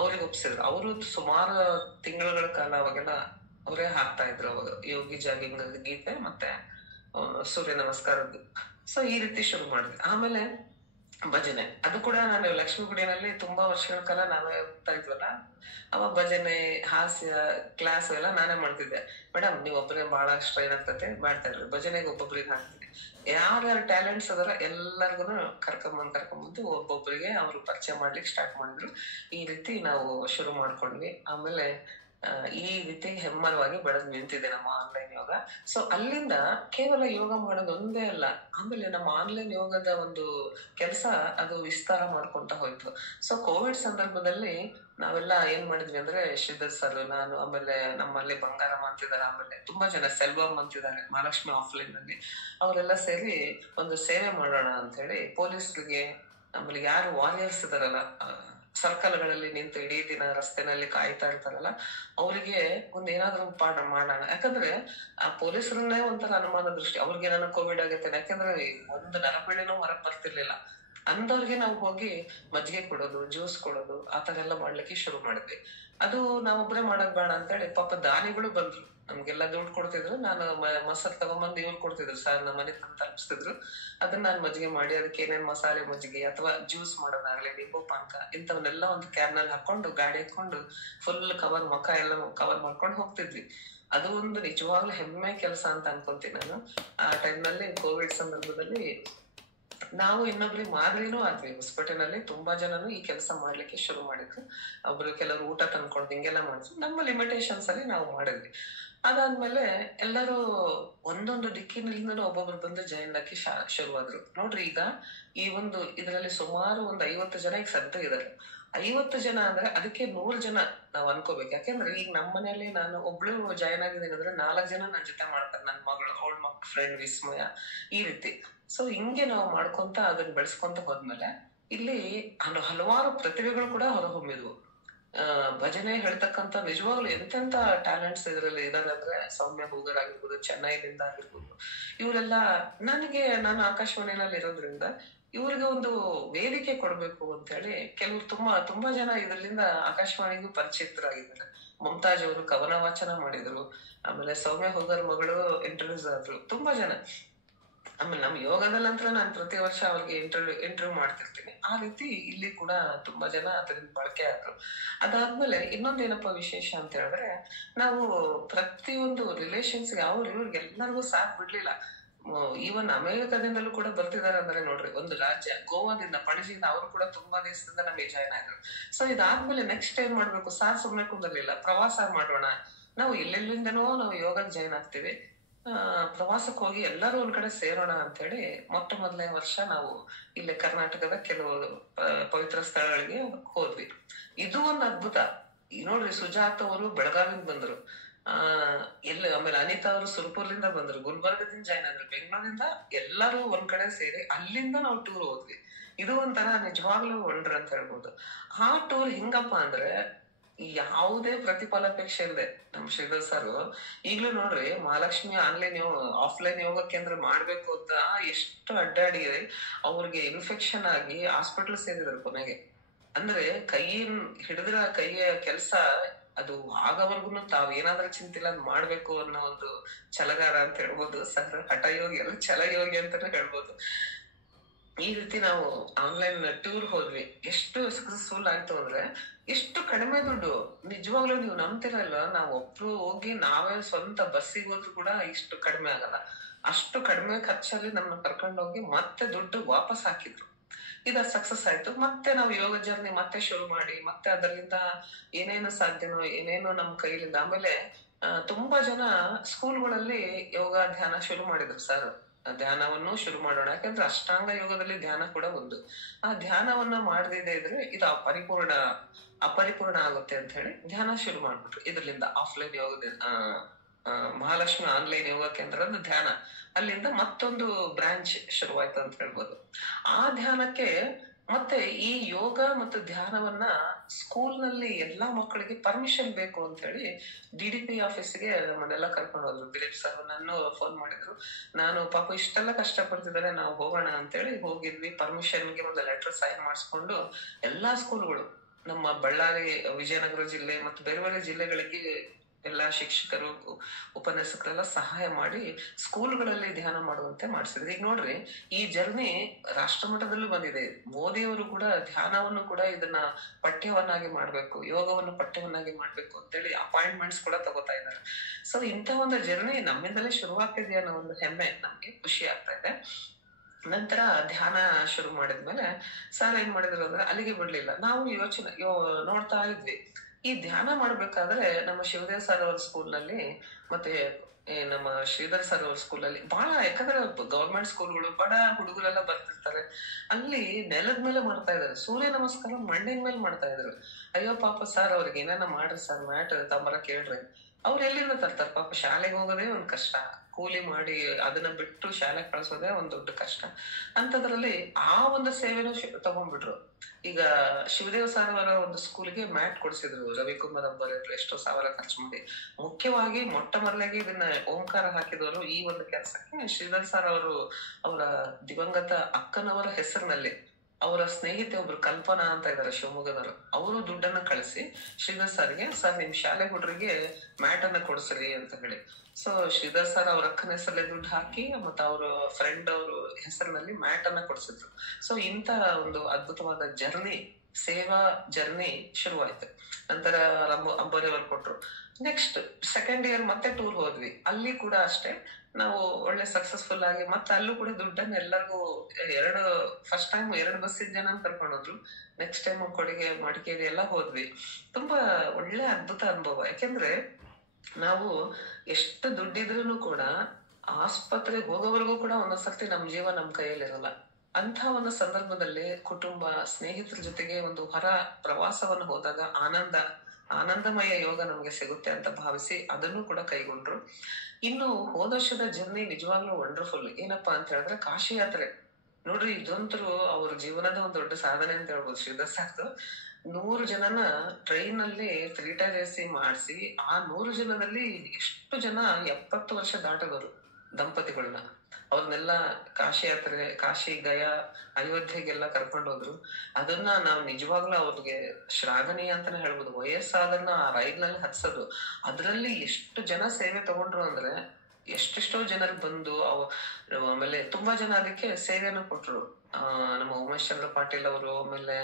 ಅವ್ರಿಗೆ ಒಪ್ಸಿದ್ರು. ಅವರು ಸುಮಾರು ತಿಂಗಳುಗಳ ಕಾಲ ಅವಾಗೆಲ್ಲ ಅವರೇ ಹಾಕ್ತಾ ಇದ್ರು ಅವಾಗ ಯೋಗಿ ಜಾಗಿಂಗ್ ಗೀತೆ ಮತ್ತೆ ಸೂರ್ಯ ನಮಸ್ಕಾರದ್ದು. ಸೊ ಈ ರೀತಿ ಶುರು ಮಾಡಿದ್ವಿ. ಆಮೇಲೆ ಭಜನೆ, ಅದು ಕೂಡ ನಾನು ಲಕ್ಷ್ಮೀ ಗುಡಿನಲ್ಲಿ ತುಂಬಾ ವರ್ಷಗಳ ಕಾಲ ನಾವೇ ಹೋಗ್ತಾ ಇದ್ವಲ್ಲ, ಅವಾಗ ಭಜನೆ, ಹಾಸ್ಯ ಕ್ಲಾಸ್ ಎಲ್ಲ ನಾನೇ ಮಾಡ್ತಿದ್ದೆ. ಮೇಡಮ್ ನೀವ್ ಒಬ್ಬರೇ ಬಹಳ ಸ್ಟ್ರೈನ್ ಆಗ್ತದೆ, ಮಾಡ್ತಾ ಇದ್ರಿ, ಭಜನೆಗೆ ಒಬ್ಬೊಬ್ರಿಗೆ ಹಾಕ್ತೀನಿ. ಯಾರ್ಯಾರು ಟ್ಯಾಲೆಂಟ್ಸ್ ಅದರ ಎಲ್ಲರಿಗೂ ಕರ್ಕೊಂಬಂದು ಒಬ್ಬೊಬ್ರಿಗೆ ಅವ್ರು ಪರಿಚಯ ಮಾಡ್ಲಿಕ್ಕೆ ಸ್ಟಾರ್ಟ್ ಮಾಡಿದ್ರು. ಈ ರೀತಿ ನಾವು ಶುರು ಮಾಡ್ಕೊಂಡ್ವಿ. ಆಮೇಲೆ ಈ ರೀತಿ ಹೆಮ್ಮರವಾಗಿ ಬೆಳೆದು ನಿಂತಿದೆ ನಮ್ಮ ಆನ್ಲೈನ್ ಯೋಗ. ಸೊ ಅಲ್ಲಿಂದ ಕೇವಲ ಯೋಗ ಮಾಡೋದು ಒಂದೇ ಅಲ್ಲ, ಆಮೇಲೆ ನಮ್ಮ ಆನ್ಲೈನ್ ಯೋಗದ ಒಂದು ಕೆಲಸ ಅದು ವಿಸ್ತಾರ ಮಾಡ್ಕೊಂತ ಹೋಯ್ತು. ಸೊ ಕೋವಿಡ್ ಸಂದರ್ಭದಲ್ಲಿ ನಾವೆಲ್ಲ ಏನ್ ಮಾಡಿದ್ವಿ ಅಂದ್ರೆ ಶ್ರೀಧರ್ ಸರ್, ನಾನು, ಆಮೇಲೆ ನಮ್ಮಲ್ಲಿ ಬಂಗಾರಮ್ಮ ಅಂತಿದ್ದಾರೆ, ಆಮೇಲೆ ತುಂಬಾ ಜನ ಸೆಲ್ವಮ್ ಅಂತಿದ್ದಾರೆ ಮಹಾಲಕ್ಷ್ಮಿ ಆಫ್ಲೈನ್ ನಲ್ಲಿ, ಅವರೆಲ್ಲ ಸೇರಿ ಒಂದು ಸೇವೆ ಮಾಡೋಣ ಅಂತ ಹೇಳಿ ಪೊಲೀಸ್ರಿಗೆ, ಆಮೇಲೆ ಯಾರು ವಾರಿಯರ್ಸ್ ಇದಾರಲ್ಲ ಸರ್ಕಲ್ ಗಳಲ್ಲಿ ನಿಂತು ಇಡೀ ದಿನ ರಸ್ತೆನಲ್ಲಿ ಕಾಯ್ತಾ ಇರ್ತಾರಲ್ಲ, ಅವರಿಗೆ ಒಂದ್ ಏನಾದ್ರು ಮಾಡೋಣ. ಯಾಕಂದ್ರೆ ಆ ಪೊಲೀಸರನ್ನೇ ಒಂಥರ ಅನುಮಾನ ದೃಷ್ಟಿ, ಅವ್ರಿಗೆ ಏನಾರ ಕೋವಿಡ್ ಆಗೈತೆ, ಯಾಕಂದ್ರೆ ಒಂದು ನರಬೀಳಿನೂ ಹೊರಗ್ ಬರ್ತಿರ್ಲಿಲ್ಲ. ಅಂದವ್ರಿಗೆ ನಾವು ಹೋಗಿ ಮಜ್ಜಿಗೆ ಕೊಡೋದು, ಜ್ಯೂಸ್ ಕೊಡೋದು, ಆತರ ಎಲ್ಲ ಮಾಡ್ಲಿಕ್ಕೆ ಶುರು ಮಾಡಿದ್ವಿ. ಅದು ನಾವೊಬ್ರೆ ಮಾಡಕ್ ಬೇಡ ಅಂತ ಹೇಳಿ ಪಾಪ ದಾನಿಗಳು ಬಂದ್ರು, ನಮ್ಗೆಲ್ಲಾ ದುಡ್ಡು ಕೊಡ್ತಿದ್ರು. ನಾನು ಮೊಸರು ತಗೊಂಬಂದು ಇವ್ರು ಕೊಡ್ತಿದ್ರು, ಸರ್ ನಮ್ಮ ಮನೆ ತಂದು ತಲುಪಿಸ್ತಿದ್ರು. ಅದನ್ನ ನಾನ್ ಮಜ್ಜಿಗೆ ಮಾಡಿ ಅದಕ್ಕೆ ಏನೇನ್ ಮಸಾಲೆ ಮಜ್ಜಿಗೆ ಅಥವಾ ಜ್ಯೂಸ್ ಮಾಡೋದಾಗ್ಲಿ, ನಿಂಬು ಪಾನಕ ಇಂಥವನ್ನೆಲ್ಲ ಒಂದು ಕ್ಯಾನ್ನಲ್ಲಿ ಹಾಕೊಂಡು ಗಾಡಿ ಹಾಕೊಂಡು ಫುಲ್ ಕವರ್ ಮುಖ ಎಲ್ಲ ಕವರ್ ಮಾಡ್ಕೊಂಡು ಹೋಗ್ತಿದ್ವಿ. ಅದು ಒಂದು ನಿಜವಾಗ್ಲೂ ಹೆಮ್ಮೆ ಕೆಲಸ ಅಂತ ಅನ್ಕೊಂತೀನಿ ನಾನು. ಆ ಟೈಮ್ನಲ್ಲಿ ಕೋವಿಡ್ ಸಂದರ್ಭದಲ್ಲಿ ನಾವು ಇನ್ನೊಬ್ರಿಗೆ ಮಾದರಿನೂ ಆದ್ವಿ. ಹೊಸಪೇಟೆನಲ್ಲಿ ತುಂಬಾ ಜನನು ಈ ಕೆಲಸ ಮಾಡ್ಲಿಕ್ಕೆ ಶುರು ಮಾಡಿದ್ರು. ಒಬ್ರು ಕೆಲವರು ಊಟ ತಂದ್ಕೊಂಡು ಹಿಂಗೆಲ್ಲ ಮಾಡಿದ್ರು. ನಮ್ಮ ಲಿಮಿಟೇಷನ್ಸ್ ಅಲ್ಲಿ ನಾವು ಮಾಡಿದ್ವಿ. ಅದಾದ್ಮೇಲೆ ಎಲ್ಲರೂ ಒಂದೊಂದು ದಿಕ್ಕಿನಿಂದ ಒಬ್ಬೊಬ್ರು ಬಂದು ಜಾಯಿನ್ ಆಗಿ ಶುರುವಾದ್ರು. ನೋಡ್ರಿ, ಈಗ ಈ ಒಂದು ಇದರಲ್ಲಿ ಸುಮಾರು ಒಂದು 50 ಜನ ಈಗ ಸದ್ಯ ಇದಾರೆ. 50 ಜನ ಅಂದ್ರೆ ಅದಕ್ಕೆ 100 ಜನ ನಾವ್ ಅನ್ಕೋಬೇಕು. ಯಾಕೆಂದ್ರೆ ಈಗ ನಮ್ಮ ಮನೆಯಲ್ಲಿ ನಾನು ಒಬ್ಳು ಜಾಯಿನ್ ಆಗಿದ್ದೀನಿ ಅಂದ್ರೆ 4 ಜನ ನನ್ನ ಜೊತೆ ಮಾಡ್ತಾರೆ. ನನ್ನ ಮಗಳು, ಅವಳ ಫ್ರೆಂಡ್ ವಿಸ್ಮಯ, ಈ ರೀತಿ. ಸೊ ಹಿಂಗೆ ನಾವು ಮಾಡ್ಕೊಂತ ಅದನ್ನ ಬೆಳೆಸ್ಕೊಂತ ಹೋದ್ಮೇಲೆ ಇಲ್ಲಿ ಹಲವಾರು ಪ್ರತಿಭೆಗಳು ಕೂಡ ಹೊರಹೊಮ್ಮಿದ್ವು. ಭಜನೆ ಹೇಳ್ತಕ್ಕಂಥ ನಿಜವಾಗ್ಲು ಎಂತೆಂತ ಟ್ಯಾಲೆಂಟ್ಸ್ ಇದರಲ್ಲಿ ಇದಾರೆ ಅಂದ್ರೆ, ಸೌಮ್ಯ ಹೂಗರ್ ಆಗಿರ್ಬೋದು, ಚೆನ್ನೈನಿಂದ ಆಗಿರ್ಬೋದು, ಇವರೆಲ್ಲ ನಾನು ಆಕಾಶವಾಣಿನಲ್ಲಿ ಇರೋದ್ರಿಂದ ಇವ್ರಿಗೆ ಒಂದು ವೇದಿಕೆ ಕೊಡ್ಬೇಕು ಅಂತ ಹೇಳಿ ಕೆಲವ್ರು ತುಂಬಾ ಜನ ಇದರಿಂದ ಆಕಾಶವಾಣಿಗೂ ಪರಿಚಿತರಾಗಿದ್ದಾರೆ. ಮಮತಾಜ್ ಅವರು ಕವನ ವಾಚನ ಮಾಡಿದ್ರು, ಆಮೇಲೆ ಸೌಮ್ಯ ಹೂಗರ್ ಮಗಳು ಇಂಟ್ರೊಡ್ಯೂಸ್ ಆದ್ರು, ತುಂಬಾ ಜನ. ಆಮೇಲೆ ನಮ್ ಯೋಗದಲ್ಲಂತ್ರ ನಾನು ಪ್ರತಿ ವರ್ಷ ಅವ್ರಿಗೆ ಇಂಟರ್ವ್ಯೂ ಮಾಡ್ತಿರ್ತೀನಿ. ಆ ರೀತಿ ಇಲ್ಲಿ ಕೂಡ ತುಂಬಾ ಜನ ಅದರಿಂದ ಬಳಕೆ ಆದ್ರು. ಅದಾದ್ಮೇಲೆ ಇನ್ನೊಂದೇನಪ್ಪ ವಿಶೇಷ ಅಂತ ಹೇಳಿದ್ರೆ, ನಾವು ಪ್ರತಿಯೊಂದು ರಿಲೇಷನ್ಸ್ ಇವ್ರಿಗೆ ಎಲ್ಲರಿಗೂ ಸಾಥ್ ಬಿಡ್ಲಿಲ್ಲ. ಈವನ್ ಅಮೆರಿಕದಿಂದಲೂ ಕೂಡ ಬರ್ತಿದಾರೆ ಅಂದ್ರೆ ನೋಡ್ರಿ, ಒಂದು ರಾಜ್ಯ ಗೋವಾದಿಂದ, ಪಣಜಿಯಿಂದ ಅವರು ಕೂಡ ತುಂಬಾ ದಿವಸದಿಂದ ನಮಗೆ ಜಾಯ್ನ್ ಆದ್ರು. ಸೊ ಇದಾದ್ಮೇಲೆ ನೆಕ್ಸ್ಟ್ ಏನ್ ಮಾಡ್ಬೇಕು, ಸಾರ್ ಸುಮ್ನೆ ಕುಂದಿರ್ಲಿಲ್ಲ, ಪ್ರವಾಸ ಮಾಡೋಣ. ನಾವು ಎಲ್ಲೆಲ್ಲಿಂದನೋ ನಾವು ಯೋಗಕ್ಕೆ ಜಾಯ್ನ್ ಆಗ್ತೀವಿ, ಪ್ರವಾಸಕ್ಕೆ ಹೋಗಿ ಎಲ್ಲರೂ ಒಂದ್ ಕಡೆ ಸೇರೋಣ ಅಂತ ಹೇಳಿ ಮೊದಲನೇ ವರ್ಷ ನಾವು ಇಲ್ಲಿ ಕರ್ನಾಟಕದ ಕೆಲವು ಪವಿತ್ರ ಸ್ಥಳಗಳಿಗೆ ಹೋದ್ವಿ. ಇದು ಒಂದು ಅದ್ಭುತ. ನೋಡ್ರಿ, ಸುಜಾತ್ ಅವರು ಬೆಳಗಾವಿಂದ ಬಂದ್ರು, ಆಮೇಲೆ ಅನಿತಾ ಅವರು ಸುರ್ಪುರ್ಲಿಂದ ಬಂದ್ರು, ಗುಲ್ಬರ್ಗದಿಂದ ಜಾಯ್ನ್ ಆದ್ರು, ಬೆಂಗಳೂರಿಂದ ಎಲ್ಲರೂ ಒಂದ್ ಕಡೆ ಸೇರಿ ಅಲ್ಲಿಂದ ನಾವು ಟೂರ್ ಹೋದ್ವಿ. ಇದು ಒಂಥರ ನಿಜವಾಗ್ಲೂ ವಂಡರ್ ಅಂತ ಹೇಳ್ಬೋದು. ಆ ಟೂರ್ ಹಿಂಗಪ್ಪ ಅಂದ್ರೆ ಯಾವುದೇ ಪ್ರತಿಫಲಾಪೇಕ್ಷೆ ಇಲ್ಲದೆ ನಮ್ ಶ್ರೀಧರ್ ಸರ್ ಈಗ್ಲೂ ನೋಡ್ರಿ, ಮಹಾಲಕ್ಷ್ಮಿ ಆಫ್ಲೈನ್ ಯೋಗ ಕೇಂದ್ರ ಮಾಡ್ಬೇಕು ಅಂತ ಎಷ್ಟು ಅಡ್ಡಾಡಿ ಅವ್ರಿಗೆ ಇನ್ಫೆಕ್ಷನ್ ಆಗಿ ಹಾಸ್ಪಿಟಲ್ ಸೇರಿದ್ರು ಕೊನೆಗೆ. ಅಂದ್ರೆ ಹಿಡಿದ್ರ ಕೈಯ ಕೆಲ್ಸ ಅದು ಆಗವರ್ಗುನು ತಾವೇನಾದ್ರೂ ಚಿಂತಿಲ್ಲ ಅದ್ ಮಾಡ್ಬೇಕು ಅನ್ನೋ ಒಂದು ಛಲಗಾರ ಅಂತ ಹೇಳ್ಬೋದು ಸರ್. ಹಠಯೋಗಿ ಅಲ್ಲ, ಛಲಯೋಗಿ ಅಂತಾನೆ ಹೇಳ್ಬೋದು. ಈ ರೀತಿ ನಾವು ಆನ್ಲೈನ್ ಟೂರ್ ಹೋದ್ವಿ. ಎಷ್ಟು ಸಕ್ಸಸ್ಫುಲ್ ಆಯ್ತು ಅಂದ್ರೆ, ಎಷ್ಟು ಕಡಿಮೆ ದುಡ್ಡು, ನಿಜವಾಗ್ಲೂ ನೀವು ನಂಬ್ತಿರಲ್ಲ, ನಾವು ಒಬ್ರು ಹೋಗಿ ನಾವೇ ಸ್ವಂತ ಬಸ್ಸಿಗೆ ಹೋದ್ರು ಕೂಡ ಇಷ್ಟು ಕಡಿಮೆ ಆಗಲ್ಲ. ಅಷ್ಟು ಕಡಿಮೆ ಖರ್ಚಲ್ಲಿ ನಮ್ಮನ್ನ ಕರ್ಕೊಂಡೋಗಿ ಮತ್ತೆ ದುಡ್ಡು ವಾಪಸ್ ಹಾಕಿದ್ರು. ಇದ ಸಕ್ಸಸ್ ಆಯ್ತು. ಮತ್ತೆ ನಾವು ಯೋಗ ಜರ್ನಿ ಮತ್ತೆ ಶುರು ಮಾಡಿ ಮತ್ತೆ ಅದರಿಂದ ಏನೇನು ಸಾಧ್ಯನೋ ಏನೇನೋ ನಮ್ ಕೈಲಿಂದ. ಆಮೇಲೆ ತುಂಬಾ ಜನ ಸ್ಕೂಲ್ಗಳಲ್ಲಿ ಯೋಗ ಧ್ಯಾನ ಶುರು ಮಾಡಿದ್ರು. ಸರ್, ಧ್ಯಾನವನ್ನು ಶುರು ಮಾಡೋಣ, ಯಾಕಂದ್ರೆ ಅಷ್ಟಾಂಗ ಯೋಗದಲ್ಲಿ ಧ್ಯಾನ ಕೂಡ ಒಂದು. ಆ ಧ್ಯಾನವನ್ನ ಮಾಡದಿದೆ ಇದ್ರೆ ಇದು ಅಪರಿಪೂರ್ಣ ಆಗುತ್ತೆ ಅಂತ ಹೇಳಿ ಧ್ಯಾನ ಶುರು ಮಾಡ್ಬಿಟ್ರು. ಇದರಿಂದ ಆಫ್ಲೈನ್ ಯೋಗದ ಮಹಾಲಕ್ಷ್ಮಿ ಆನ್ಲೈನ್ ಯೋಗ ಕೇಂದ್ರದ ಧ್ಯಾನ, ಅಲ್ಲಿಂದ ಮತ್ತೊಂದು ಬ್ರಾಂಚ್ ಶುರುವಾಯ್ತು ಅಂತ ಹೇಳ್ಬೋದು. ಆ ಧ್ಯಾನಕ್ಕೆ ಮತ್ತೆ ಈ ಯೋಗ ಮತ್ತು ಧ್ಯಾನವನ್ನ ಸ್ಕೂಲ್ ನಲ್ಲಿ ಎಲ್ಲಾ ಮಕ್ಕಳಿಗೆ ಪರ್ಮಿಷನ್ ಬೇಕು ಅಂತ ಹೇಳಿ DDP ಆಫೀಸ್ಗೆ ನಮ್ಮನ್ನೆಲ್ಲ ಕರ್ಕೊಂಡು ಹೋದ್ರು. ದಿಲೀಪ್ ಸರ್ ನನ್ನ ಫೋನ್ ಮಾಡಿದ್ರು. ನಾನು ಪಾಪ ಇಷ್ಟೆಲ್ಲ ಕಷ್ಟಪಡ್ತಿದ್ದಾರೆ, ನಾವು ಹೋಗೋಣ ಅಂತ ಹೇಳಿ ಹೋಗಿದ್ವಿ. ಪರ್ಮಿಷನ್ಗೆ ಒಂದು ಲೆಟರ್ ಸೈನ್ ಮಾಡಿಸ್ಕೊಂಡು ಎಲ್ಲಾ ಸ್ಕೂಲ್ಗಳು, ನಮ್ಮ ಬಳ್ಳಾರಿ, ವಿಜಯನಗರ ಜಿಲ್ಲೆ ಮತ್ತು ಬೇರೆ ಬೇರೆ ಜಿಲ್ಲೆಗಳಿಗೆ ಎಲ್ಲಾ ಶಿಕ್ಷಕರು, ಉಪನ್ಯಾಸಕರೆಲ್ಲ ಸಹಾಯ ಮಾಡಿ ಸ್ಕೂಲ್ಗಳಲ್ಲಿ ಧ್ಯಾನ ಮಾಡುವಂತೆ ಮಾಡಿಸಿದ್ರು. ಈಗ ನೋಡ್ರಿ, ಈ ಜರ್ನಿ ರಾಷ್ಟ್ರ ಮಟ್ಟದಲ್ಲೂ ಬಂದಿದೆ. ಮೋದಿಯವರು ಕೂಡ ಧ್ಯಾನವನ್ನು ಕೂಡ ಇದನ್ನ ಪಠ್ಯವನ್ನಾಗಿ ಮಾಡ್ಬೇಕು, ಯೋಗವನ್ನು ಪಠ್ಯವನ್ನಾಗಿ ಮಾಡ್ಬೇಕು ಅಂತೇಳಿ ಅಪಾಯಿಂಟ್ಮೆಂಟ್ಸ್ ಕೂಡ ತಗೋತಾ ಇದ್ದಾರೆ. ಸೊ ಇಂಥ ಒಂದು ಜರ್ನಿ ನಮ್ಮಿಂದಲೇ ಶುರುವಾಗ್ತಿದೆ ಅನ್ನೋ ಒಂದು ಹೆಮ್ಮೆ ನಮ್ಗೆ ಖುಷಿ ಆಗ್ತಾ ಇದೆ. ನಂತರ ಧ್ಯಾನ ಶುರು ಮಾಡಿದ್ಮೇಲೆ ಸರ್ ಏನ್ ಮಾಡಿದ್ರು ಅಂದ್ರೆ, ಅಲ್ಲಿಗೆ ಬಿಡ್ಲಿಲ್ಲ. ನಾವು ನೋಡ್ತಾ ಇದ್ವಿ. ಈ ಧ್ಯಾನ ಮಾಡ್ಬೇಕಾದ್ರೆ ನಮ್ಮ ಶಿವದೇವ್ ಸರ್ ಅವ್ರ ಸ್ಕೂಲ್ ನಲ್ಲಿ ಮತ್ತೆ ನಮ್ಮ ಶ್ರೀಧರ್ ಸರ್ ಅವ್ರ ಸ್ಕೂಲಲ್ಲಿ ಬಹಳ, ಯಾಕಂದ್ರೆ ಗವರ್ಮೆಂಟ್ ಸ್ಕೂಲ್ಗಳು ಬಡ ಹುಡುಗರೆಲ್ಲ ಬರ್ತಿರ್ತಾರೆ, ಅಲ್ಲಿ ನೆಲದ ಮೇಲೆ ಮಾಡ್ತಾ ಇದಾರೆ, ಸೂರ್ಯ ನಮಸ್ಕಾರ ಮಣ್ಣಿನ ಮೇಲೆ ಮಾಡ್ತಾ ಇದ್ರು. ಅಯ್ಯೋ ಪಾಪ ಸರ್ ಅವ್ರಿಗೆ ಏನಾನ ಮಾಡ್ರಿ ಸರ್, ಮ್ಯಾಟ್ ತಮ್ಮರ ಕೇಳ್ರಿ. ಅವ್ರು ಎಲ್ಲಿಂದ ತರ್ತಾರೆ ಪಾಪ, ಶಾಲೆಗೆ ಹೋಗೋದೇ ಒಂದ್ ಕಷ್ಟ, ಕೂಲಿ ಮಾಡಿ ಅದನ್ನ ಬಿಟ್ಟು ಶಾಲೆಗೆ ಕಳ್ಸೋದೇ ಒಂದ್ ದೊಡ್ಡ ಕಷ್ಟ. ಅಂತದ್ರಲ್ಲಿ ಆ ಒಂದು ಸೇವೆನೂ ತಗೊಂಡ್ಬಿಟ್ರು. ಈಗ ಶಿವದೇವ್ ಸರ್ ಅವರ ಒಂದು ಸ್ಕೂಲ್ಗೆ ಮ್ಯಾಟ್ ಕೊಡ್ಸಿದ್ರು ರವಿಕುಮಾರ್ ಅಂಬೋರೆ ಎಷ್ಟೋ ಸಾವಿರ ಖರ್ಚು ಮಾಡಿ. ಮುಖ್ಯವಾಗಿ ಮೊಟ್ಟ ಮೊದಲಾಗಿ ಇದನ್ನ ಓಂಕಾರ ಹಾಕಿದವರು ಈ ಒಂದು ಕೆಲಸಕ್ಕೆ ಶ್ರೀಧರ್ ಸರ್ ಅವರು, ಅವರ ದಿವಂಗತ ಅಕ್ಕನವರ ಹೆಸರಿನಲ್ಲಿ ಅವರ ಸ್ನೇಹಿತೆ ಒಬ್ರು ಕಲ್ಪನಾ ಅಂತ ಇದಾರೆ ಶಿವಮೊಗ್ಗದವರು, ಅವರು ದುಡ್ಡನ್ನ ಕಳಿಸಿ ಶ್ರೀಧರ್ ಸರ್ಗೆ, ಸರ್ ನಿಮ್ ಶಾಲೆ ಹುಡುಗರಿಗೆ ಮ್ಯಾಟ್ ಅನ್ನ ಕೊಡ್ಸ್ರಿ ಅಂತ ಹೇಳಿ. ಸೊ ಶ್ರೀಧರ್ ಸರ್ ಅವ್ರ ಅಕ್ಕನ ಹೆಸರಲ್ಲಿ ದುಡ್ಡು ಹಾಕಿ ಮತ್ತೆ ಅವ್ರ ಫ್ರೆಂಡ್ ಅವರು ಹೆಸರಿನಲ್ಲಿ ಮ್ಯಾಟ್ ಅನ್ನ ಕೊಡ್ಸಿದ್ರು. ಸೊ ಇಂತ ಒಂದು ಅದ್ಭುತವಾದ ಜರ್ನಿ, ಸೇವಾ ಜರ್ನಿ ಶುರುವಾಯ್ತು. ನಂತರ ಅಂಬೋರಿ ಅವ್ರು ಕೊಟ್ರು. ನೆಕ್ಸ್ಟ್ ಸೆಕೆಂಡ್ ಇಯರ್ ಮತ್ತೆ ಟೂರ್ ಹೋದ್ವಿ, ಅಲ್ಲಿ ಕೂಡ ಅಷ್ಟೇ ನಾವು ಒಳ್ಳೆ ಸಕ್ಸಸ್ಫುಲ್ ಆಗಿ ಮತ್ತೆ ಅಲ್ಲೂ ಕೂಡ ದುಡ್ಡನ್ನ ಎಲ್ಲರಿಗೂ ಫಸ್ಟ್ ಟೈಮ್ 2 ಬಸ್ಸಿನ ಜನ ಕರ್ಕೊಂಡು ಹೋದ್ರು. ನೆಕ್ಸ್ಟ್ ಟೈಮ್ ಕೊಡಿಗೆ ಮಡಿಕೇರಿ ಎಲ್ಲ ಹೋದ್ವಿ. ತುಂಬಾ ಒಳ್ಳೆ ಅದ್ಭುತ ಅನುಭವ. ಯಾಕೆಂದ್ರೆ ನಾವು ಎಷ್ಟು ದುಡ್ಡಿದ್ರೂ ಕೂಡ ಆಸ್ಪತ್ರೆಗೆ ಹೋಗೋವರೆಗೂ ಕೂಡ ಒಂದೊಂದ್ಸರ್ತಿ ನಮ್ ಜೀವ ನಮ್ ಕೈಯಲ್ಲಿ ಇರಲ್ಲ. ಅಂತ ಒಂದು ಸಂದರ್ಭದಲ್ಲಿ ಕುಟುಂಬ ಸ್ನೇಹಿತರ ಜೊತೆಗೆ ಒಂದು ಹೊರ ಪ್ರವಾಸವನ್ನು ಹೋದಾಗ ಆನಂದಮಯ ಯೋಗ ನಮ್ಗೆ ಸಿಗುತ್ತೆ ಅಂತ ಭಾವಿಸಿ ಅದನ್ನು ಕೂಡ ಕೈಗೊಂಡ್ರು. ಇನ್ನು ಹೋದ ವರ್ಷದ ಜರ್ನಿ ನಿಜವಾಗ್ಲೂ ವಂಡರ್ಫುಲ್. ಏನಪ್ಪಾ ಅಂತ ಹೇಳಿದ್ರೆ ಕಾಶಿ ಯಾತ್ರೆ ನೋಡ್ರಿ, ಇದಂತರೂ ಅವ್ರ ಜೀವನದ ಒಂದು ದೊಡ್ಡ ಸಾಧನೆ ಅಂತ ಹೇಳ್ಬೋದು. ಶ್ರೀಧರ್ ಸಾಕು 100 ಜನನ ಟ್ರೈನ್ ಅಲ್ಲಿ 3 ಟೈರ್ AC ಮಾಡಿಸಿ, ಆ 100 ಜನದಲ್ಲಿ ಎಷ್ಟು ಜನ 70 ವರ್ಷ ದಾಟದವರು ದಂಪತಿಗಳನ್ನ, ಅವ್ರನ್ನೆಲ್ಲ ಕಾಶಿ ಯಾತ್ರೆ, ಕಾಶಿ ಗಯಾ ಅಯೋಧ್ಯೆಗೆಲ್ಲ ಕರ್ಕೊಂಡು ಹೋದ್ರು. ಅದನ್ನ ನಾವು ನಿಜವಾಗ್ಲೂ ಅವ್ರಿಗೆ ಶ್ಲಾಘನೀಯ ಅಂತಾನೆ ಹೇಳ್ಬೋದು. ವಯಸ್ಸಾದನ್ನ ಆ ರೈಲ್ನಲ್ಲಿ ಹತ್ಸೋದು, ಅದ್ರಲ್ಲಿ ಎಷ್ಟು ಜನ ಸೇವೆ ತಗೊಂಡ್ರು ಅಂದ್ರೆ ಎಷ್ಟೆಷ್ಟೋ ಜನರು ಬಂದು ಆಮೇಲೆ ತುಂಬಾ ಜನ ಅದಕ್ಕೆ ಸೇವೆಯನ್ನು ಕೊಟ್ರು. ನಮ್ಮ ಉಮೇಶ್ ಚಂದ್ರ ಪಾಟೀಲ್ ಅವರು, ಆಮೇಲೆ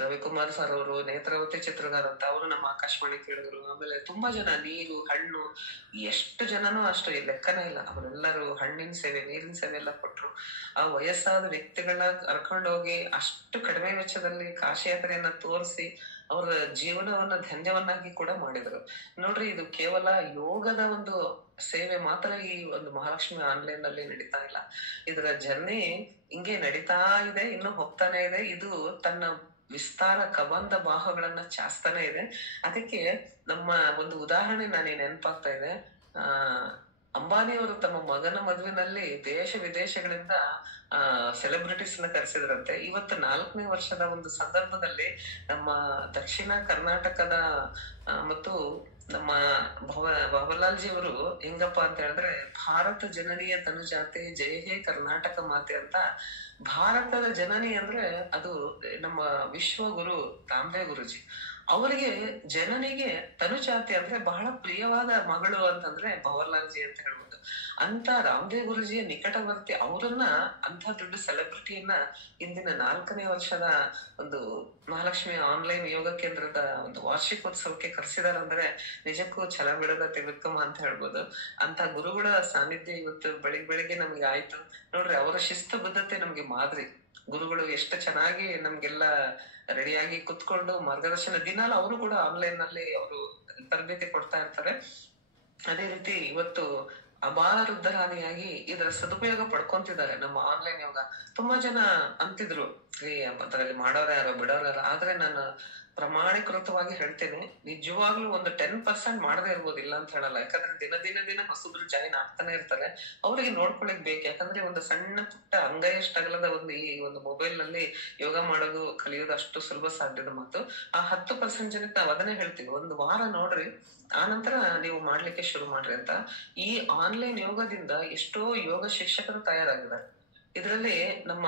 ರವಿಕುಮಾರ್ ಸರ್ ಅವರು, ನೇತ್ರಾವತಿ ಚಿತ್ರಗಾರ ಅಂತ ಅವರು ನಮ್ಮ ಆಕಾಶವಾಣಿ ಕೇಳಿದ್ರು. ಆಮೇಲೆ ತುಂಬಾ ಜನ ನೀರು ಹಣ್ಣು, ಎಷ್ಟು ಜನನೂ ಅಷ್ಟು ಲೆಕ್ಕನೇ ಇಲ್ಲ, ಅವರೆಲ್ಲರೂ ಹಣ್ಣಿನ ಸೇವೆ, ನೀರಿನ ಸೇವೆ ಎಲ್ಲ ಕೊಟ್ರು. ಆ ವಯಸ್ಸಾದ ವ್ಯಕ್ತಿಗಳನ್ನ ಕರ್ಕೊಂಡೋಗಿ ಅಷ್ಟು ಕಡಿಮೆ ವೆಚ್ಚದಲ್ಲಿ ಕಾಶಿ ಯಾತ್ರೆಯನ್ನ ತೋರಿಸಿ ಅವರ ಜೀವನವನ್ನ ಧನ್ಯವನ್ನಾಗಿ ಕೂಡ ಮಾಡಿದ್ರು. ನೋಡ್ರಿ, ಇದು ಕೇವಲ ಯೋಗದ ಒಂದು ಸೇವೆ ಮಾತ್ರ ಈ ಒಂದು ಮಹಾಲಕ್ಷ್ಮಿ ಆನ್ಲೈನ್ ನಲ್ಲಿ ನಡೀತಾ ಇಲ್ಲ. ಇದರ ಜರ್ನಿ ಹಿಂಗೆ ನಡೀತಾ ಇದೆ, ಇನ್ನು ಹೋಗ್ತಾನೆ ಇದೆ. ಇದು ತನ್ನ ವಿಸ್ತಾರ ಕಬಂಧ ಬಾಹುಗಳನ್ನ ಚಾಸ್ತಾನೆ ಇದೆ. ಅದಕ್ಕೆ ನಮ್ಮ ಒಂದು ಉದಾಹರಣೆ ನನಗೆ ನೆನಪಾಗ್ತಾ ಇದೆ. ಅಂಬಾನಿಯವರು ತಮ್ಮ ಮಗನ ಮದುವೆನಲ್ಲಿ ದೇಶ ವಿದೇಶಗಳಿಂದ ಸೆಲೆಬ್ರಿಟೀಸ್ ನ ಕರೆಸಿದ್ರಂತೆ. ಇವತ್ತು 4ನೇ ವರ್ಷದ ಒಂದು ಸಂದರ್ಭದಲ್ಲಿ ನಮ್ಮ ದಕ್ಷಿಣ ಕರ್ನಾಟಕದ ಮತ್ತು ನಮ್ಮ ಭವಲಾಲ್ಜಿ ಅವರು ಹೆಂಗಪ್ಪ ಅಂತ ಹೇಳಿದ್ರೆ, ಭಾರತ ಜನನಿಯ ತನುಜಾತೆ ಜಯ ಹೇ ಕರ್ನಾಟಕ ಮಾತೆ ಅಂತ. ಭಾರತದ ಜನನಿ ಅಂದ್ರೆ ಅದು ನಮ್ಮ ವಿಶ್ವಗುರು ರಾಮದೇವ್ ಗುರುಜಿ. ಅವರಿಗೆ ಜನನಿಗೆ ತನುಜಾತಿ ಅಂದ್ರೆ ಬಹಳ ಪ್ರಿಯವಾದ ಮಗಳು ಅಂತಂದ್ರೆ ಭವರ್ಲಾಲ್ಜಿ ಅಂತ ಹೇಳ್ಬೋದು. ಅಂತ ರಾಮದೇವ್ ಗುರುಜಿಯ ನಿಕಟವರ್ತಿ ಅವರನ್ನ, ಅಂತ ದೊಡ್ಡ ಸೆಲೆಬ್ರಿಟಿಯನ್ನ ಇಂದಿನ 4ನೇ ವರ್ಷದ ಒಂದು ಮಹಾಲಕ್ಷ್ಮಿ ಆನ್ಲೈನ್ ಯೋಗ ಕೇಂದ್ರದ ಒಂದು ವಾರ್ಷಿಕೋತ್ಸವಕ್ಕೆ ಕರೆಸಿದಾರಂದ್ರೆ ನಿಜಕ್ಕೂ ಛಲ ಬಿಡದ ತಿರುಕಮ್ಮ ಅಂತ ಹೇಳ್ಬೋದು. ಅಂತ ಗುರುಗಳ ಸಾನ್ನಿಧ್ಯ ಇವತ್ತು ಬೆಳಿಗ್ಗೆ ನಮ್ಗೆ ಆಯ್ತು ನೋಡ್ರಿ. ಅವರ ಶಿಸ್ತು ಬದ್ಧತೆ ನಮ್ಗೆ ಮಾದರಿ. ಗುರುಗಳು ಎಷ್ಟು ಚೆನ್ನಾಗಿ ನಮ್ಗೆಲ್ಲ ರೆಡಿಯಾಗಿ ಕುತ್ಕೊಂಡು ಮಾರ್ಗದರ್ಶನ ದಿನಾಲು ಅವರು ಕೂಡ ಆನ್ಲೈನ್ ನಲ್ಲಿ ಅವರು ತರಬೇತಿ ಕೊಡ್ತಾ ಇರ್ತಾರೆ. ಅದೇ ರೀತಿ ಇವತ್ತು ಅಪಾರ ವೃದ್ಧರಾದಿಯಾಗಿ ಇದರ ಸದುಪಯೋಗ ಪಡ್ಕೊಂತಿದ್ದಾರೆ ನಮ್ಮ ಆನ್ಲೈನ್ ಯೋಗ. ತುಂಬಾ ಜನ ಅಂತಿದ್ರು ಅದರಲ್ಲಿ ಮಾಡೋರ ಯಾರೋ ಬಿಡೋರ ಯಾರೋ, ಆದ್ರೆ ನಾನು ಪ್ರಮಾಣೀಕೃತವಾಗಿ ಹೇಳ್ತೇನೆ, ನಿಜವಾಗ್ಲೂ ಒಂದು 10% ಮಾಡದೇ ಇರ್ಬೋದು, ಇಲ್ಲ ಅಂತ ಹೇಳಲ್ಲ. ಯಾಕಂದ್ರೆ ದಿನ ಹೊಸಬ್ರು ಜಾಯಿನ್ ಆಗ್ತಾನೆ ಇರ್ತಾರೆ. ಅವ್ರಿಗೆ ನೋಡ್ಕೊಳಕ್ ಬೇಕು. ಯಾಕಂದ್ರೆ ಒಂದು ಸಣ್ಣ ಪುಟ್ಟ ಅಂಗೈಯಷ್ಟಗಲದ ಒಂದು ಈ ಒಂದು ಮೊಬೈಲ್ ನಲ್ಲಿ ಯೋಗ ಮಾಡೋದು ಕಲಿಯೋದು ಅಷ್ಟು ಸುಲಭ ಸಾಧ್ಯದ ಮಾತು. ಆ 10% ಜನಕ್ಕೆ ನಾವ್ ಅದನ್ನೇ ಹೇಳ್ತೀವಿ, ಒಂದು ವಾರ ನೋಡ್ರಿ, ಆ ನಂತರ ನೀವು ಮಾಡ್ಲಿಕ್ಕೆ ಶುರು ಮಾಡ್ರಿ ಅಂತ. ಈ ಆನ್ಲೈನ್ ಯೋಗದಿಂದ ಎಷ್ಟೋ ಯೋಗ ಶಿಕ್ಷಕರು ತಯಾರಾಗಿದ್ದಾರೆ. ಇದರಲ್ಲಿ ನಮ್ಮ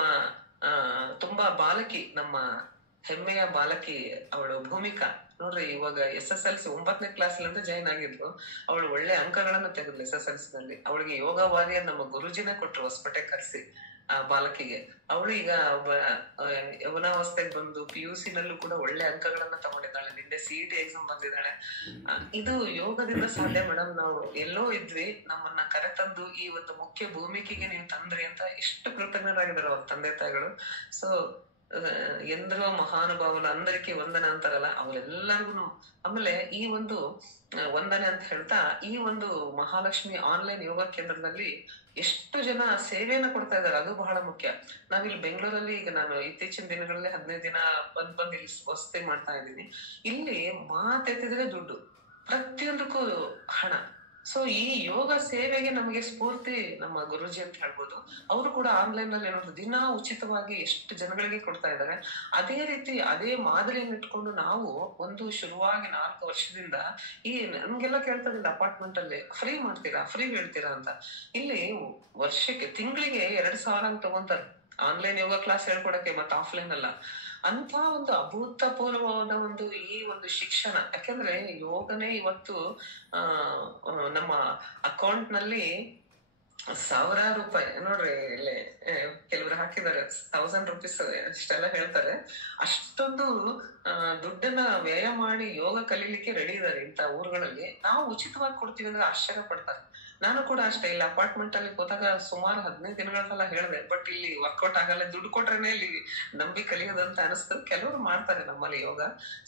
ತುಂಬಾ ಬಾಲಕಿ, ನಮ್ಮ ಹೆಮ್ಮೆಯ ಬಾಲಕಿ ಅವಳು ಭೂಮಿಕಾ ನೋಡ್ರಿ, ಇವಾಗ SSLC 9ನೇ ಕ್ಲಾಸ್ ಅಂತ ಜಾಯಿನ್ ಆಗಿದ್ರು. ಅವಳು ಒಳ್ಳೆ ಅಂಕಗಳನ್ನ ತೆಗೆದ್ಲು SSLC ನಲ್ಲಿ. ಅವಳಿಗೆ ಯೋಗ ವಾರಿಯರ್ ನಮ್ಮ ಗುರುಜಿನ ಕೊಟ್ರು ಹೊಸಪೇಟೆ ಕರೆಸಿ ಆ ಬಾಲಕಿಗೆ. ಅವಳು ಈಗ ಒಬ್ಬ ಯವನಾವಸ್ಥೆಗೆ ಬಂದು PUC ನಲ್ಲೂ ಕೂಡ ಒಳ್ಳೆ ಅಂಕಗಳನ್ನ ತಗೊಂಡಿದ್ದಾಳೆ. ನಿನ್ನೆ CET ಎಕ್ಸಾಮ್ ಬಂದಿದ್ದಾಳೆ. ಇದು ಯೋಗದಿಂದ ಸಾಧ್ಯ ಮೇಡಮ್. ನಾವು ಎಲ್ಲೋ ಇದ್ವಿ, ನಮ್ಮನ್ನ ಕರೆತಂದು ಈ ಒಂದು ಮುಖ್ಯ ಭೂಮಿಕೆಗೆ ನೀವು ತಂದ್ರಿ ಅಂತ ಎಷ್ಟು ಕೃತಜ್ಞರಾಗಿದ್ದಾರೆ ಅವ್ರ ತಂದೆ ತಾಯಿಗಳು. ಸೊ ಎಂದರೋ ಮಹಾನುಭಾవుల అందరికీ ವಂದನ ಅಂತಾರಲ್ಲ, ಅವರೆಲ್ಲರಿಗೂ ಆಮೇಲೆ ಈ ಒಂದು ವಂದನೆ ಅಂತ ಹೇಳ್ತಾ ಈ ಒಂದು ಮಹಾಲಕ್ಷ್ಮಿ ಆನ್ಲೈನ್ ಯೋಗ ಕೇಂದ್ರದಲ್ಲಿ ಎಷ್ಟು ಜನ ಸೇವೆಯನ್ನ ಕೊಡ್ತಾ ಇದ್ದಾರೆ, ಅದು ಬಹಳ ಮುಖ್ಯ. ನಾವಿಲ್ಲಿ ಬೆಂಗಳೂರಲ್ಲಿ ಈಗ ನಾನು ಇತ್ತೀಚಿನ ದಿನಗಳಲ್ಲಿ 15 ದಿನ ಬಂದ್ ಇಲ್ಲಿ ವಸತಿ ಮಾಡ್ತಾ ಇದ್ದೀನಿ. ಇಲ್ಲಿ ಮಾತೆತ್ತಿದ್ರೆ ದುಡ್ಡು, ಪ್ರತಿಯೊಂದಕ್ಕೂ ಹಣ. ಸೊ ಈ ಯೋಗ ಸೇವೆಗೆ ನಮಗೆ ಸ್ಫೂರ್ತಿ ನಮ್ಮ ಗುರುಜಿ ಅಂತ ಹೇಳ್ಬೋದು. ಅವರು ಕೂಡ ಆನ್ಲೈನ್ ನಲ್ಲಿ ಏನಾದ್ರು ದಿನ ಉಚಿತವಾಗಿ ಎಷ್ಟು ಜನಗಳಿಗೆ ಕೊಡ್ತಾ ಇದ್ದಾರೆ. ಅದೇ ರೀತಿ ಅದೇ ಮಾದರಿಯನ್ನು ಇಟ್ಕೊಂಡು ನಾವು ಒಂದು ಶುರುವಾಗಿ 4 ವರ್ಷದಿಂದ ಈ ನಮ್ಗೆಲ್ಲ ಕೇಳ್ತಾ ಇದ್ದಿಲ್ಲ, ಅಪಾರ್ಟ್ಮೆಂಟ್ ಅಲ್ಲಿ ಫ್ರೀ ಮಾಡ್ತೀರಾ, ಫ್ರೀ ಹೇಳ್ತೀರಾ ಅಂತ. ಇಲ್ಲಿ ವರ್ಷಕ್ಕೆ ತಿಂಗಳಿಗೆ 2,000 ಅಂತ ತಗೊಂತಾರೆ ಆನ್ಲೈನ್ ಯೋಗ ಕ್ಲಾಸ್ ಹೇಳ್ಕೊಡಕ್ಕೆ, ಮತ್ತೆ ಆಫ್ಲೈನ್ ಅಲ್ಲ. ಅಂತ ಒಂದು ಅಭೂತಪೂರ್ವವಾದ ಒಂದು ಈ ಒಂದು ಶಿಕ್ಷಣ, ಯಾಕಂದ್ರೆ ಯೋಗನೇ ಇವತ್ತು ನಮ್ಮ ಅಕೌಂಟ್ ನಲ್ಲಿ 1,000 ರೂಪಾಯಿ ನೋಡ್ರಿ, ಇಲ್ಲಿ ಕೆಲವರು ಹಾಕಿದ್ದಾರೆ 1,000 ರೂಪೀಸ್ ಅಷ್ಟೆಲ್ಲ ಹೇಳ್ತಾರೆ. ಅಷ್ಟೊಂದು ದುಡ್ಡನ್ನ ವ್ಯಯ ಮಾಡಿ ಯೋಗ ಕಲೀಲಿಕ್ಕೆ ರೆಡಿ ಇದ್ದಾರೆ ಇಂಥ ಊರುಗಳಲ್ಲಿ. ನಾವು ಉಚಿತವಾಗಿ ಕೊಡ್ತೀವಿ ಅಂದ್ರೆ ಆಶ್ಚರ್ಯ ಪಡ್ತಾರೆ. ನಾನು ಕೂಡ ಅಷ್ಟೇ ಇಲ್ಲಿ ಅಪಾರ್ಟ್ಮೆಂಟ್ ಅಲ್ಲಿ ಹೋದಾಗ ಸುಮಾರು 15 ದಿನಗಳ ಕಾಲ ಹೇಳಿದೆ, ಬಟ್ ಇಲ್ಲಿ ವರ್ಕೌಟ್ ಆಗಲ್ಲ, ದುಡ್ಡು ಕೊಟ್ರೇನೆ ಇಲ್ಲಿ ನಂಬಿ ಕಲಿಯೋದಂತ ಅನಿಸ್ತದೆ. ಕೆಲವರು ಮಾಡ್ತಾರೆ ನಮ್ಮಲ್ಲಿ ಯೋಗ.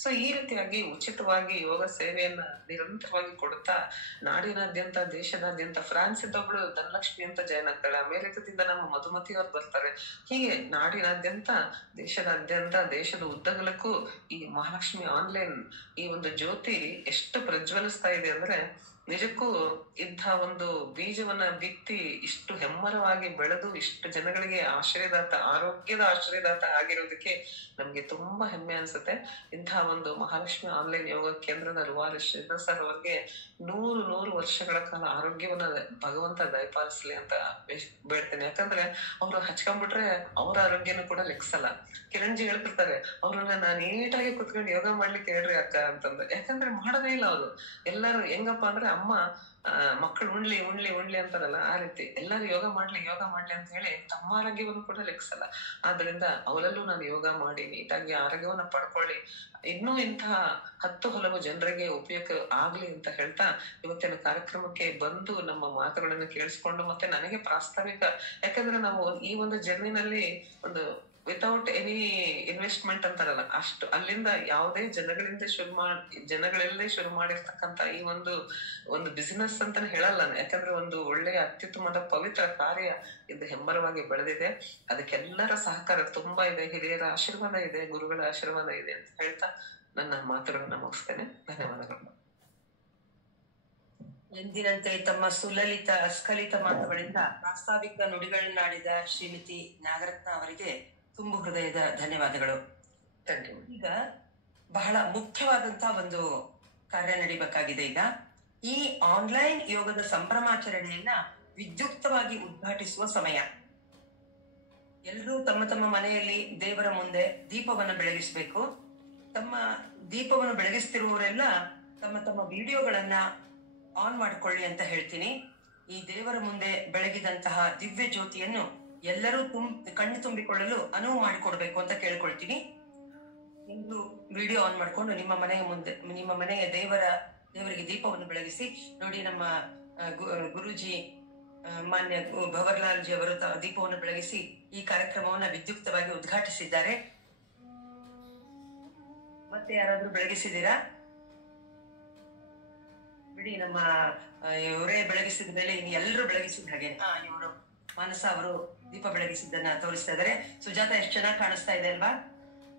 ಸೊ ಈ ರೀತಿಯಾಗಿ ಉಚಿತವಾಗಿ ಯೋಗ ಸೇವೆಯನ್ನ ನಿರಂತರವಾಗಿ ಕೊಡುತ್ತಾ ನಾಡಿನಾದ್ಯಂತ, ದೇಶದಾದ್ಯಂತ, ಫ್ರಾನ್ಸ್ ಇಂದ ಒಬ್ಳು ಧನಲಕ್ಷ್ಮಿ ಅಂತ ಜಾಯ್ನ್ ಆಗ್ತಾಳೆ, ಅಮೆರಿಕದಿಂದ ನಮ್ಮ ಮಧುಮತಿ ಅವ್ರು ಬರ್ತಾರೆ. ಹೀಗೆ ನಾಡಿನಾದ್ಯಂತ, ದೇಶದಾದ್ಯಂತ, ದೇಶದ ಉದ್ದಗಲಕ್ಕೂ ಈ ಮಹಾಲಕ್ಷ್ಮಿ ಆನ್ಲೈನ್ ಈ ಒಂದು ಜ್ಯೋತಿ ಎಷ್ಟು ಪ್ರಜ್ವಲಿಸ್ತಾ ಇದೆ ಅಂದ್ರೆ, ನಿಜಕ್ಕೂ ಇಂಥ ಒಂದು ಬೀಜವನ್ನ ಬಿತ್ತಿ ಇಷ್ಟು ಹೆಮ್ಮರವಾಗಿ ಬೆಳೆದು ಇಷ್ಟು ಜನಗಳಿಗೆ ಆಶ್ರಯದಾತ, ಆರೋಗ್ಯದ ಆಶ್ರಯದಾತ ಆಗಿರೋದಕ್ಕೆ ನಮ್ಗೆ ತುಂಬಾ ಹೆಮ್ಮೆ ಅನ್ಸುತ್ತೆ. ಇಂತಹ ಒಂದು ಮಹಾಲಕ್ಷ್ಮಿ ಆನ್ಲೈನ್ ಯೋಗ ಕೇಂದ್ರದ ರೂವಾರಿ ಶ್ರೀಧರ್ ಸರ್ ಅವ್ರಿಗೆ 100 ವರ್ಷಗಳ ಕಾಲ ಆರೋಗ್ಯವನ್ನ ಭಗವಂತ ದಯಪಾಲಿಸ್ಲಿ ಅಂತ ಬೇಡ್ತೇನೆ. ಯಾಕಂದ್ರೆ ಅವ್ರು ಹಚ್ಕೊಂಡ್ಬಿಟ್ರೆ ಅವ್ರ ಆರೋಗ್ಯನೂ ಕೂಡ ಲೆಕ್ಸಲ್ಲ. ಕಿರಣ್ಜಿ ಹೇಳ್ತಿರ್ತಾರೆ, ಅವ್ರನ್ನ ನಾನ್ ನೀಟಾಗಿ ಕುತ್ಕೊಂಡು ಯೋಗ ಮಾಡ್ಲಿಕ್ಕೆ ಹೇಳ್ರಿ ಅಕ್ಕ ಅಂತಂದ್ರೆ. ಯಾಕಂದ್ರೆ ಮಾಡೋದೇ ಇಲ್ಲ ಅವರು. ಎಲ್ಲರೂ ಹೆಂಗಪ್ಪ ಅಂದ್ರೆ ಅಮ್ಮ ಮಕ್ಕಳು ಉಣ್ಲಿ ಉಣ್ಲಿ ಉಣ್ಲಿ ಅಂತಾರಲ್ಲ, ಆ ರೀತಿ ಎಲ್ಲರೂ ಯೋಗ ಮಾಡ್ಲಿ ಅಂತ ಹೇಳಿ ತಮ್ಮ ಆರೋಗ್ಯವನ್ನು ಕೂಡ ಲೆಕ್ಸಲ್ಲ. ಆದ್ರಿಂದ ಅವರಲ್ಲೂ ನಾನು ಯೋಗ ಮಾಡಿ ನೀಟಾಗಿ ಆರೋಗ್ಯವನ್ನ ಪಡ್ಕೊಳ್ಳಿ, ಇನ್ನೂ ಇಂತಹ 10 ಹಲವು ಜನರಿಗೆ ಉಪಯೋಗ ಆಗ್ಲಿ ಅಂತ ಹೇಳ್ತಾ ಇವತ್ತಿನ ಕಾರ್ಯಕ್ರಮಕ್ಕೆ ಬಂದು ನಮ್ಮ ಮಾತುಗಳನ್ನು ಕೇಳಿಸ್ಕೊಂಡು, ಮತ್ತೆ ನನಗೆ ಪ್ರಾಸ್ತಾವಿಕ, ಯಾಕಂದ್ರೆ ನಾವು ಈ ಒಂದು ಜರ್ನಿನಲ್ಲಿ ಒಂದು ವಿತೌಟ್ ಎನಿ ಇನ್ವೆಸ್ಟ್ಮೆಂಟ್ ಅಂತಾರಲ್ಲ, ಅಷ್ಟು ಅಲ್ಲಿಂದ ಯಾವುದೇ ಜನಗಳಲ್ಲೇ ಶುರು ಮಾಡಿರ್ತಕ್ಕಂತ ಈ ಒಂದು ಬಿಸಿನೆಸ್ ಅಂತಾನೆ ಹೇಳಲ್ಲ. ಯಾಕಂದ್ರೆ ಒಂದು ಒಳ್ಳೆಯ ಅತ್ಯುತ್ತಮವಾದ ಪವಿತ್ರ ಕಾರ್ಯ ಇದು ಹೆಮ್ಮರವಾಗಿ ಬೆಳೆದಿದೆ. ಅದಕ್ಕೆಲ್ಲರ ಸಹಕಾರ ತುಂಬಾ ಇದೆ, ಹಿರಿಯರ ಆಶೀರ್ವಾದ ಇದೆ, ಗುರುಗಳ ಆಶೀರ್ವಾದ ಇದೆ ಅಂತ ಹೇಳ್ತಾ ನನ್ನ ಮಾತುಗಳನ್ನ ಮುಗಿಸ್ತೇನೆ. ಧನ್ಯವಾದಗಳು. ಎಂದಿನಂತೆ ತಮ್ಮ ಸುಲಲಿತ ಅಸ್ಖಲಿತ ಮಾತುಗಳಿಂದ ಪ್ರಾಸ್ತಾವಿಕ ನುಡಿಗಳನ್ನಾಡಿದ ಶ್ರೀಮತಿ ನಾಗರತ್ನ ಅವರಿಗೆ ತುಂಬು ಹೃದಯದ ಧನ್ಯವಾದಗಳು. ಈಗ ಬಹಳ ಮುಖ್ಯವಾದಂತಹ ಒಂದು ಕಾರ್ಯ ನಡಿಬೇಕಾಗಿದೆ. ಈಗ ಈ ಆನ್ಲೈನ್ ಯೋಗದ ಸಂಭ್ರಮಾಚರಣೆಯನ್ನ ವಿದ್ಯುಕ್ತವಾಗಿ ಉದ್ಘಾಟಿಸುವ ಸಮಯ. ಎಲ್ಲರೂ ತಮ್ಮ ತಮ್ಮ ಮನೆಯಲ್ಲಿ ದೇವರ ಮುಂದೆ ದೀಪವನ್ನು ಬೆಳಗಿಸ್ಬೇಕು. ತಮ್ಮ ದೀಪವನ್ನು ಬೆಳಗಿಸ್ತಿರುವವರೆಲ್ಲ ತಮ್ಮ ತಮ್ಮ ವಿಡಿಯೋಗಳನ್ನ ಆನ್ ಮಾಡಿಕೊಳ್ಳಿ ಅಂತ ಹೇಳ್ತೀನಿ. ಈ ದೇವರ ಮುಂದೆ ಬೆಳಗಿದಂತಹ ದಿವ್ಯ ಜ್ಯೋತಿಯನ್ನು ಎಲ್ಲರೂ ಕಣ್ಣು ತುಂಬಿಕೊಳ್ಳಲು ಅನುವು ಮಾಡಿಕೊಡ್ಬೇಕು ಅಂತ ಕೇಳ್ಕೊಳ್ತೀನಿ. ಒಂದು ವಿಡಿಯೋ ಆನ್ ಮಾಡ್ಕೊಂಡು ನಿಮ್ಮ ಮನೆಯ ಮುಂದೆ, ನಿಮ್ಮ ಮನೆಯ ದೇವರಿಗೆ ದೀಪವನ್ನು ಬೆಳಗಿಸಿ. ನೋಡಿ, ನಮ್ಮ ಗುರುಜಿ ಮಾನ್ಯ ಭವರ್ಲಾಲ್ ಜಿ ಅವರು ದೀಪವನ್ನು ಬೆಳಗಿಸಿ ಈ ಕಾರ್ಯಕ್ರಮವನ್ನ ವಿದ್ಯುಕ್ತವಾಗಿ ಉದ್ಘಾಟಿಸಿದ್ದಾರೆ. ಮತ್ತೆ ಯಾರಾದ್ರೂ ಬೆಳಗಿಸಿದ್ದೀರಾ? ಬಿಡಿ, ನಮ್ಮ ಇವರೇ ಬೆಳಗಿಸಿದ ಮೇಲೆ ಇನ್ನು ಎಲ್ಲರೂ ಬೆಳಗಿಸಿದ ಹಾಗೆ. ಇವರು ಮಾನಸ ಅವರು ದೀಪ ಬೆಳಗಿಸಿದ್ದನ್ನ ತೋರಿಸ್ತಾ ಇದಾರೆ. ಸುಜಾತ, ಎಷ್ಟು ಚೆನ್ನಾಗಿ ಕಾಣಿಸ್ತಾ ಇದೆ ಅಲ್ವಾ?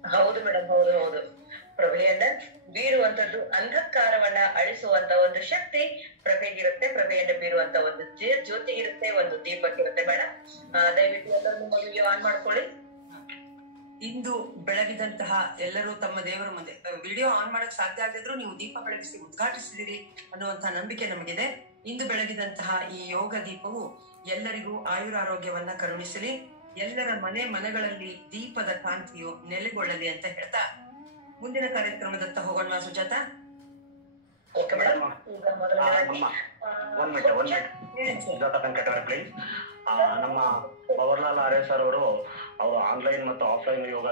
ಹೌದು ಮೇಡಮ್, ಹೌದು. ಪ್ರಭೆಯನ್ನ ಬೀರುವಂತದ್ದು, ಅಂಧಕಾರವನ್ನ ಅಳಿಸುವಂತ ಒಂದು ಶಕ್ತಿ ಪ್ರಭೆಗಿರುತ್ತೆ. ಪ್ರಭೆಯನ್ನ ಬೀರುವಂತ ಒಂದು ಜ್ಯೋತಿ ಇರುತ್ತೆ, ಒಂದು ದೀಪಕ್ಕಿರುತ್ತೆ. ಮೇಡಮ್, ದಯವಿಟ್ಟು ಎಲ್ಲರೂ ನಿಮ್ಮ ವಿಡಿಯೋ ಆನ್ ಮಾಡ್ಕೊಳ್ಳಿ. ಇಂದು ಬೆಳಗಿದಂತಹ ಎಲ್ಲರೂ ತಮ್ಮ ದೇವರ ಮುಂದೆ ವಿಡಿಯೋ ಆನ್ ಮಾಡಕ್ ಸಾಧ್ಯ ಆಗದಿದ್ರು ನೀವು ದೀಪ ಬೆಳಗಿಸಿ ಉದ್ಘಾಟಿಸಿದಿರಿ ಅನ್ನುವಂತಹ ನಂಬಿಕೆ ನಮಗಿದೆ. ಇಂದು ಬೆಳಗಿದಂತಹ ಈ ಯೋಗ ದೀಪವು ಎಲ್ಲರಿಗೂ ಆಯುರಾರೋಗ್ಯವನ್ನ ಕರುಣಿಸಲಿ, ಎಲ್ಲರ ಮನೆಗಳಲ್ಲಿ ದೀಪದ ಕಾಂತಿಯು ನೆಲೆಗೊಳ್ಳಲಿ ಅಂತ ಹೇಳ್ತಾ ಮುಂದಿನ ಕಾರ್ಯಕ್ರಮದತ್ತ ಹೋಗೋಣ. Sujata, okay madam. ಈಗ ಮೊದಲನೇದಾಗಿ ಸುಜಾತ ವೆಂಕಟವರ ಪ್ಲೀಸ್. ನಮ್ಮ ಭವರ್ಲಾಲ್ ಆರ್ಯ ಸರ್ ಅವರು ಆನ್ಲೈನ್ ಮತ್ತು ಆಫ್ಲೈನ್ ಯೋಗ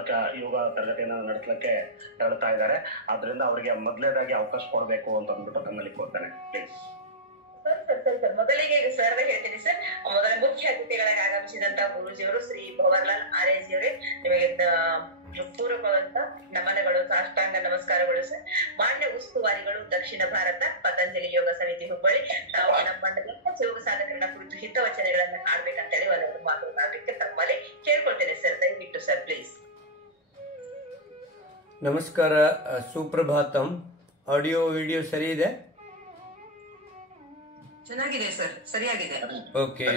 ತರಗತಿಯನ್ನು ನಡೆಸಲಿಕ್ಕೆ ಹೇಳ್ತಾ ಇದ್ದಾರೆ. ಆದ್ರಿಂದ ಅವರಿಗೆ ಮೊದಲನೇದಾಗಿ ಅವಕಾಶ ಕೊಡಬೇಕು ಅಂತ ಅಂದ್ಬಿಟ್ಟು ತಮ್ಮಲ್ಲಿ ಕೋರ್ತೇನೆ ಪ್ಲೀಸ್. Sir sir. ಮೊದಲಿಗೆ ಸರ್ ಹೇಳ್ತೀನಿ ಸರ್, ಮೊದಲ ಮುಖ್ಯ ಅತಿಥಿಗಳಾಗಿ ಆಗಮಿಸಿದಂತ ಗುರುಜಿಯವರು ಶ್ರೀ ಭವರ್ಲಾಲ್ ಆರ್ಯಜಿಯವರೇ, ನಿಮಗೆ ಪೂರ್ವಕವಾದಂತ ನಮನಗಳು, ಸಾಷ್ಟಾಂಗ ನಮಸ್ಕಾರಗಳು ಸರ್. ಮಾನ್ಯ ಉಸ್ತುವಾರಿಗಳು ದಕ್ಷಿಣ ಭಾರತ ಪತಂಜಲಿ ಯೋಗ ಸಮಿತಿ ಹುಬ್ಬಳ್ಳಿ, ತಾವು ನಮ್ಮ ಯೋಗ ಸಾಧಕರನ್ನ ಕುರಿತು ಹಿತವಚನಗಳನ್ನ ಆಡ್ಬೇಕಂತ ಹೇಳಿ ಒಂದೊಂದು ಮಾತನಾಡಲಿಕ್ಕೆ ತಮ್ಮಲ್ಲಿ ಕೇಳ್ಕೊಳ್ತೇನೆ ಸರ್, ದಯವಿಟ್ಟು ಸರ್ ಪ್ಲೀಸ್. ನಮಸ್ಕಾರ, ಸುಪ್ರಭಾತಂ. ಆಡಿಯೋ ವಿಡಿಯೋ ಸರಿ ಇದೆ? ಚೆನ್ನಾಗಿದೆ ಸರ್, ಸರಿಯಾಗಿದೆ. ಓಕೆ,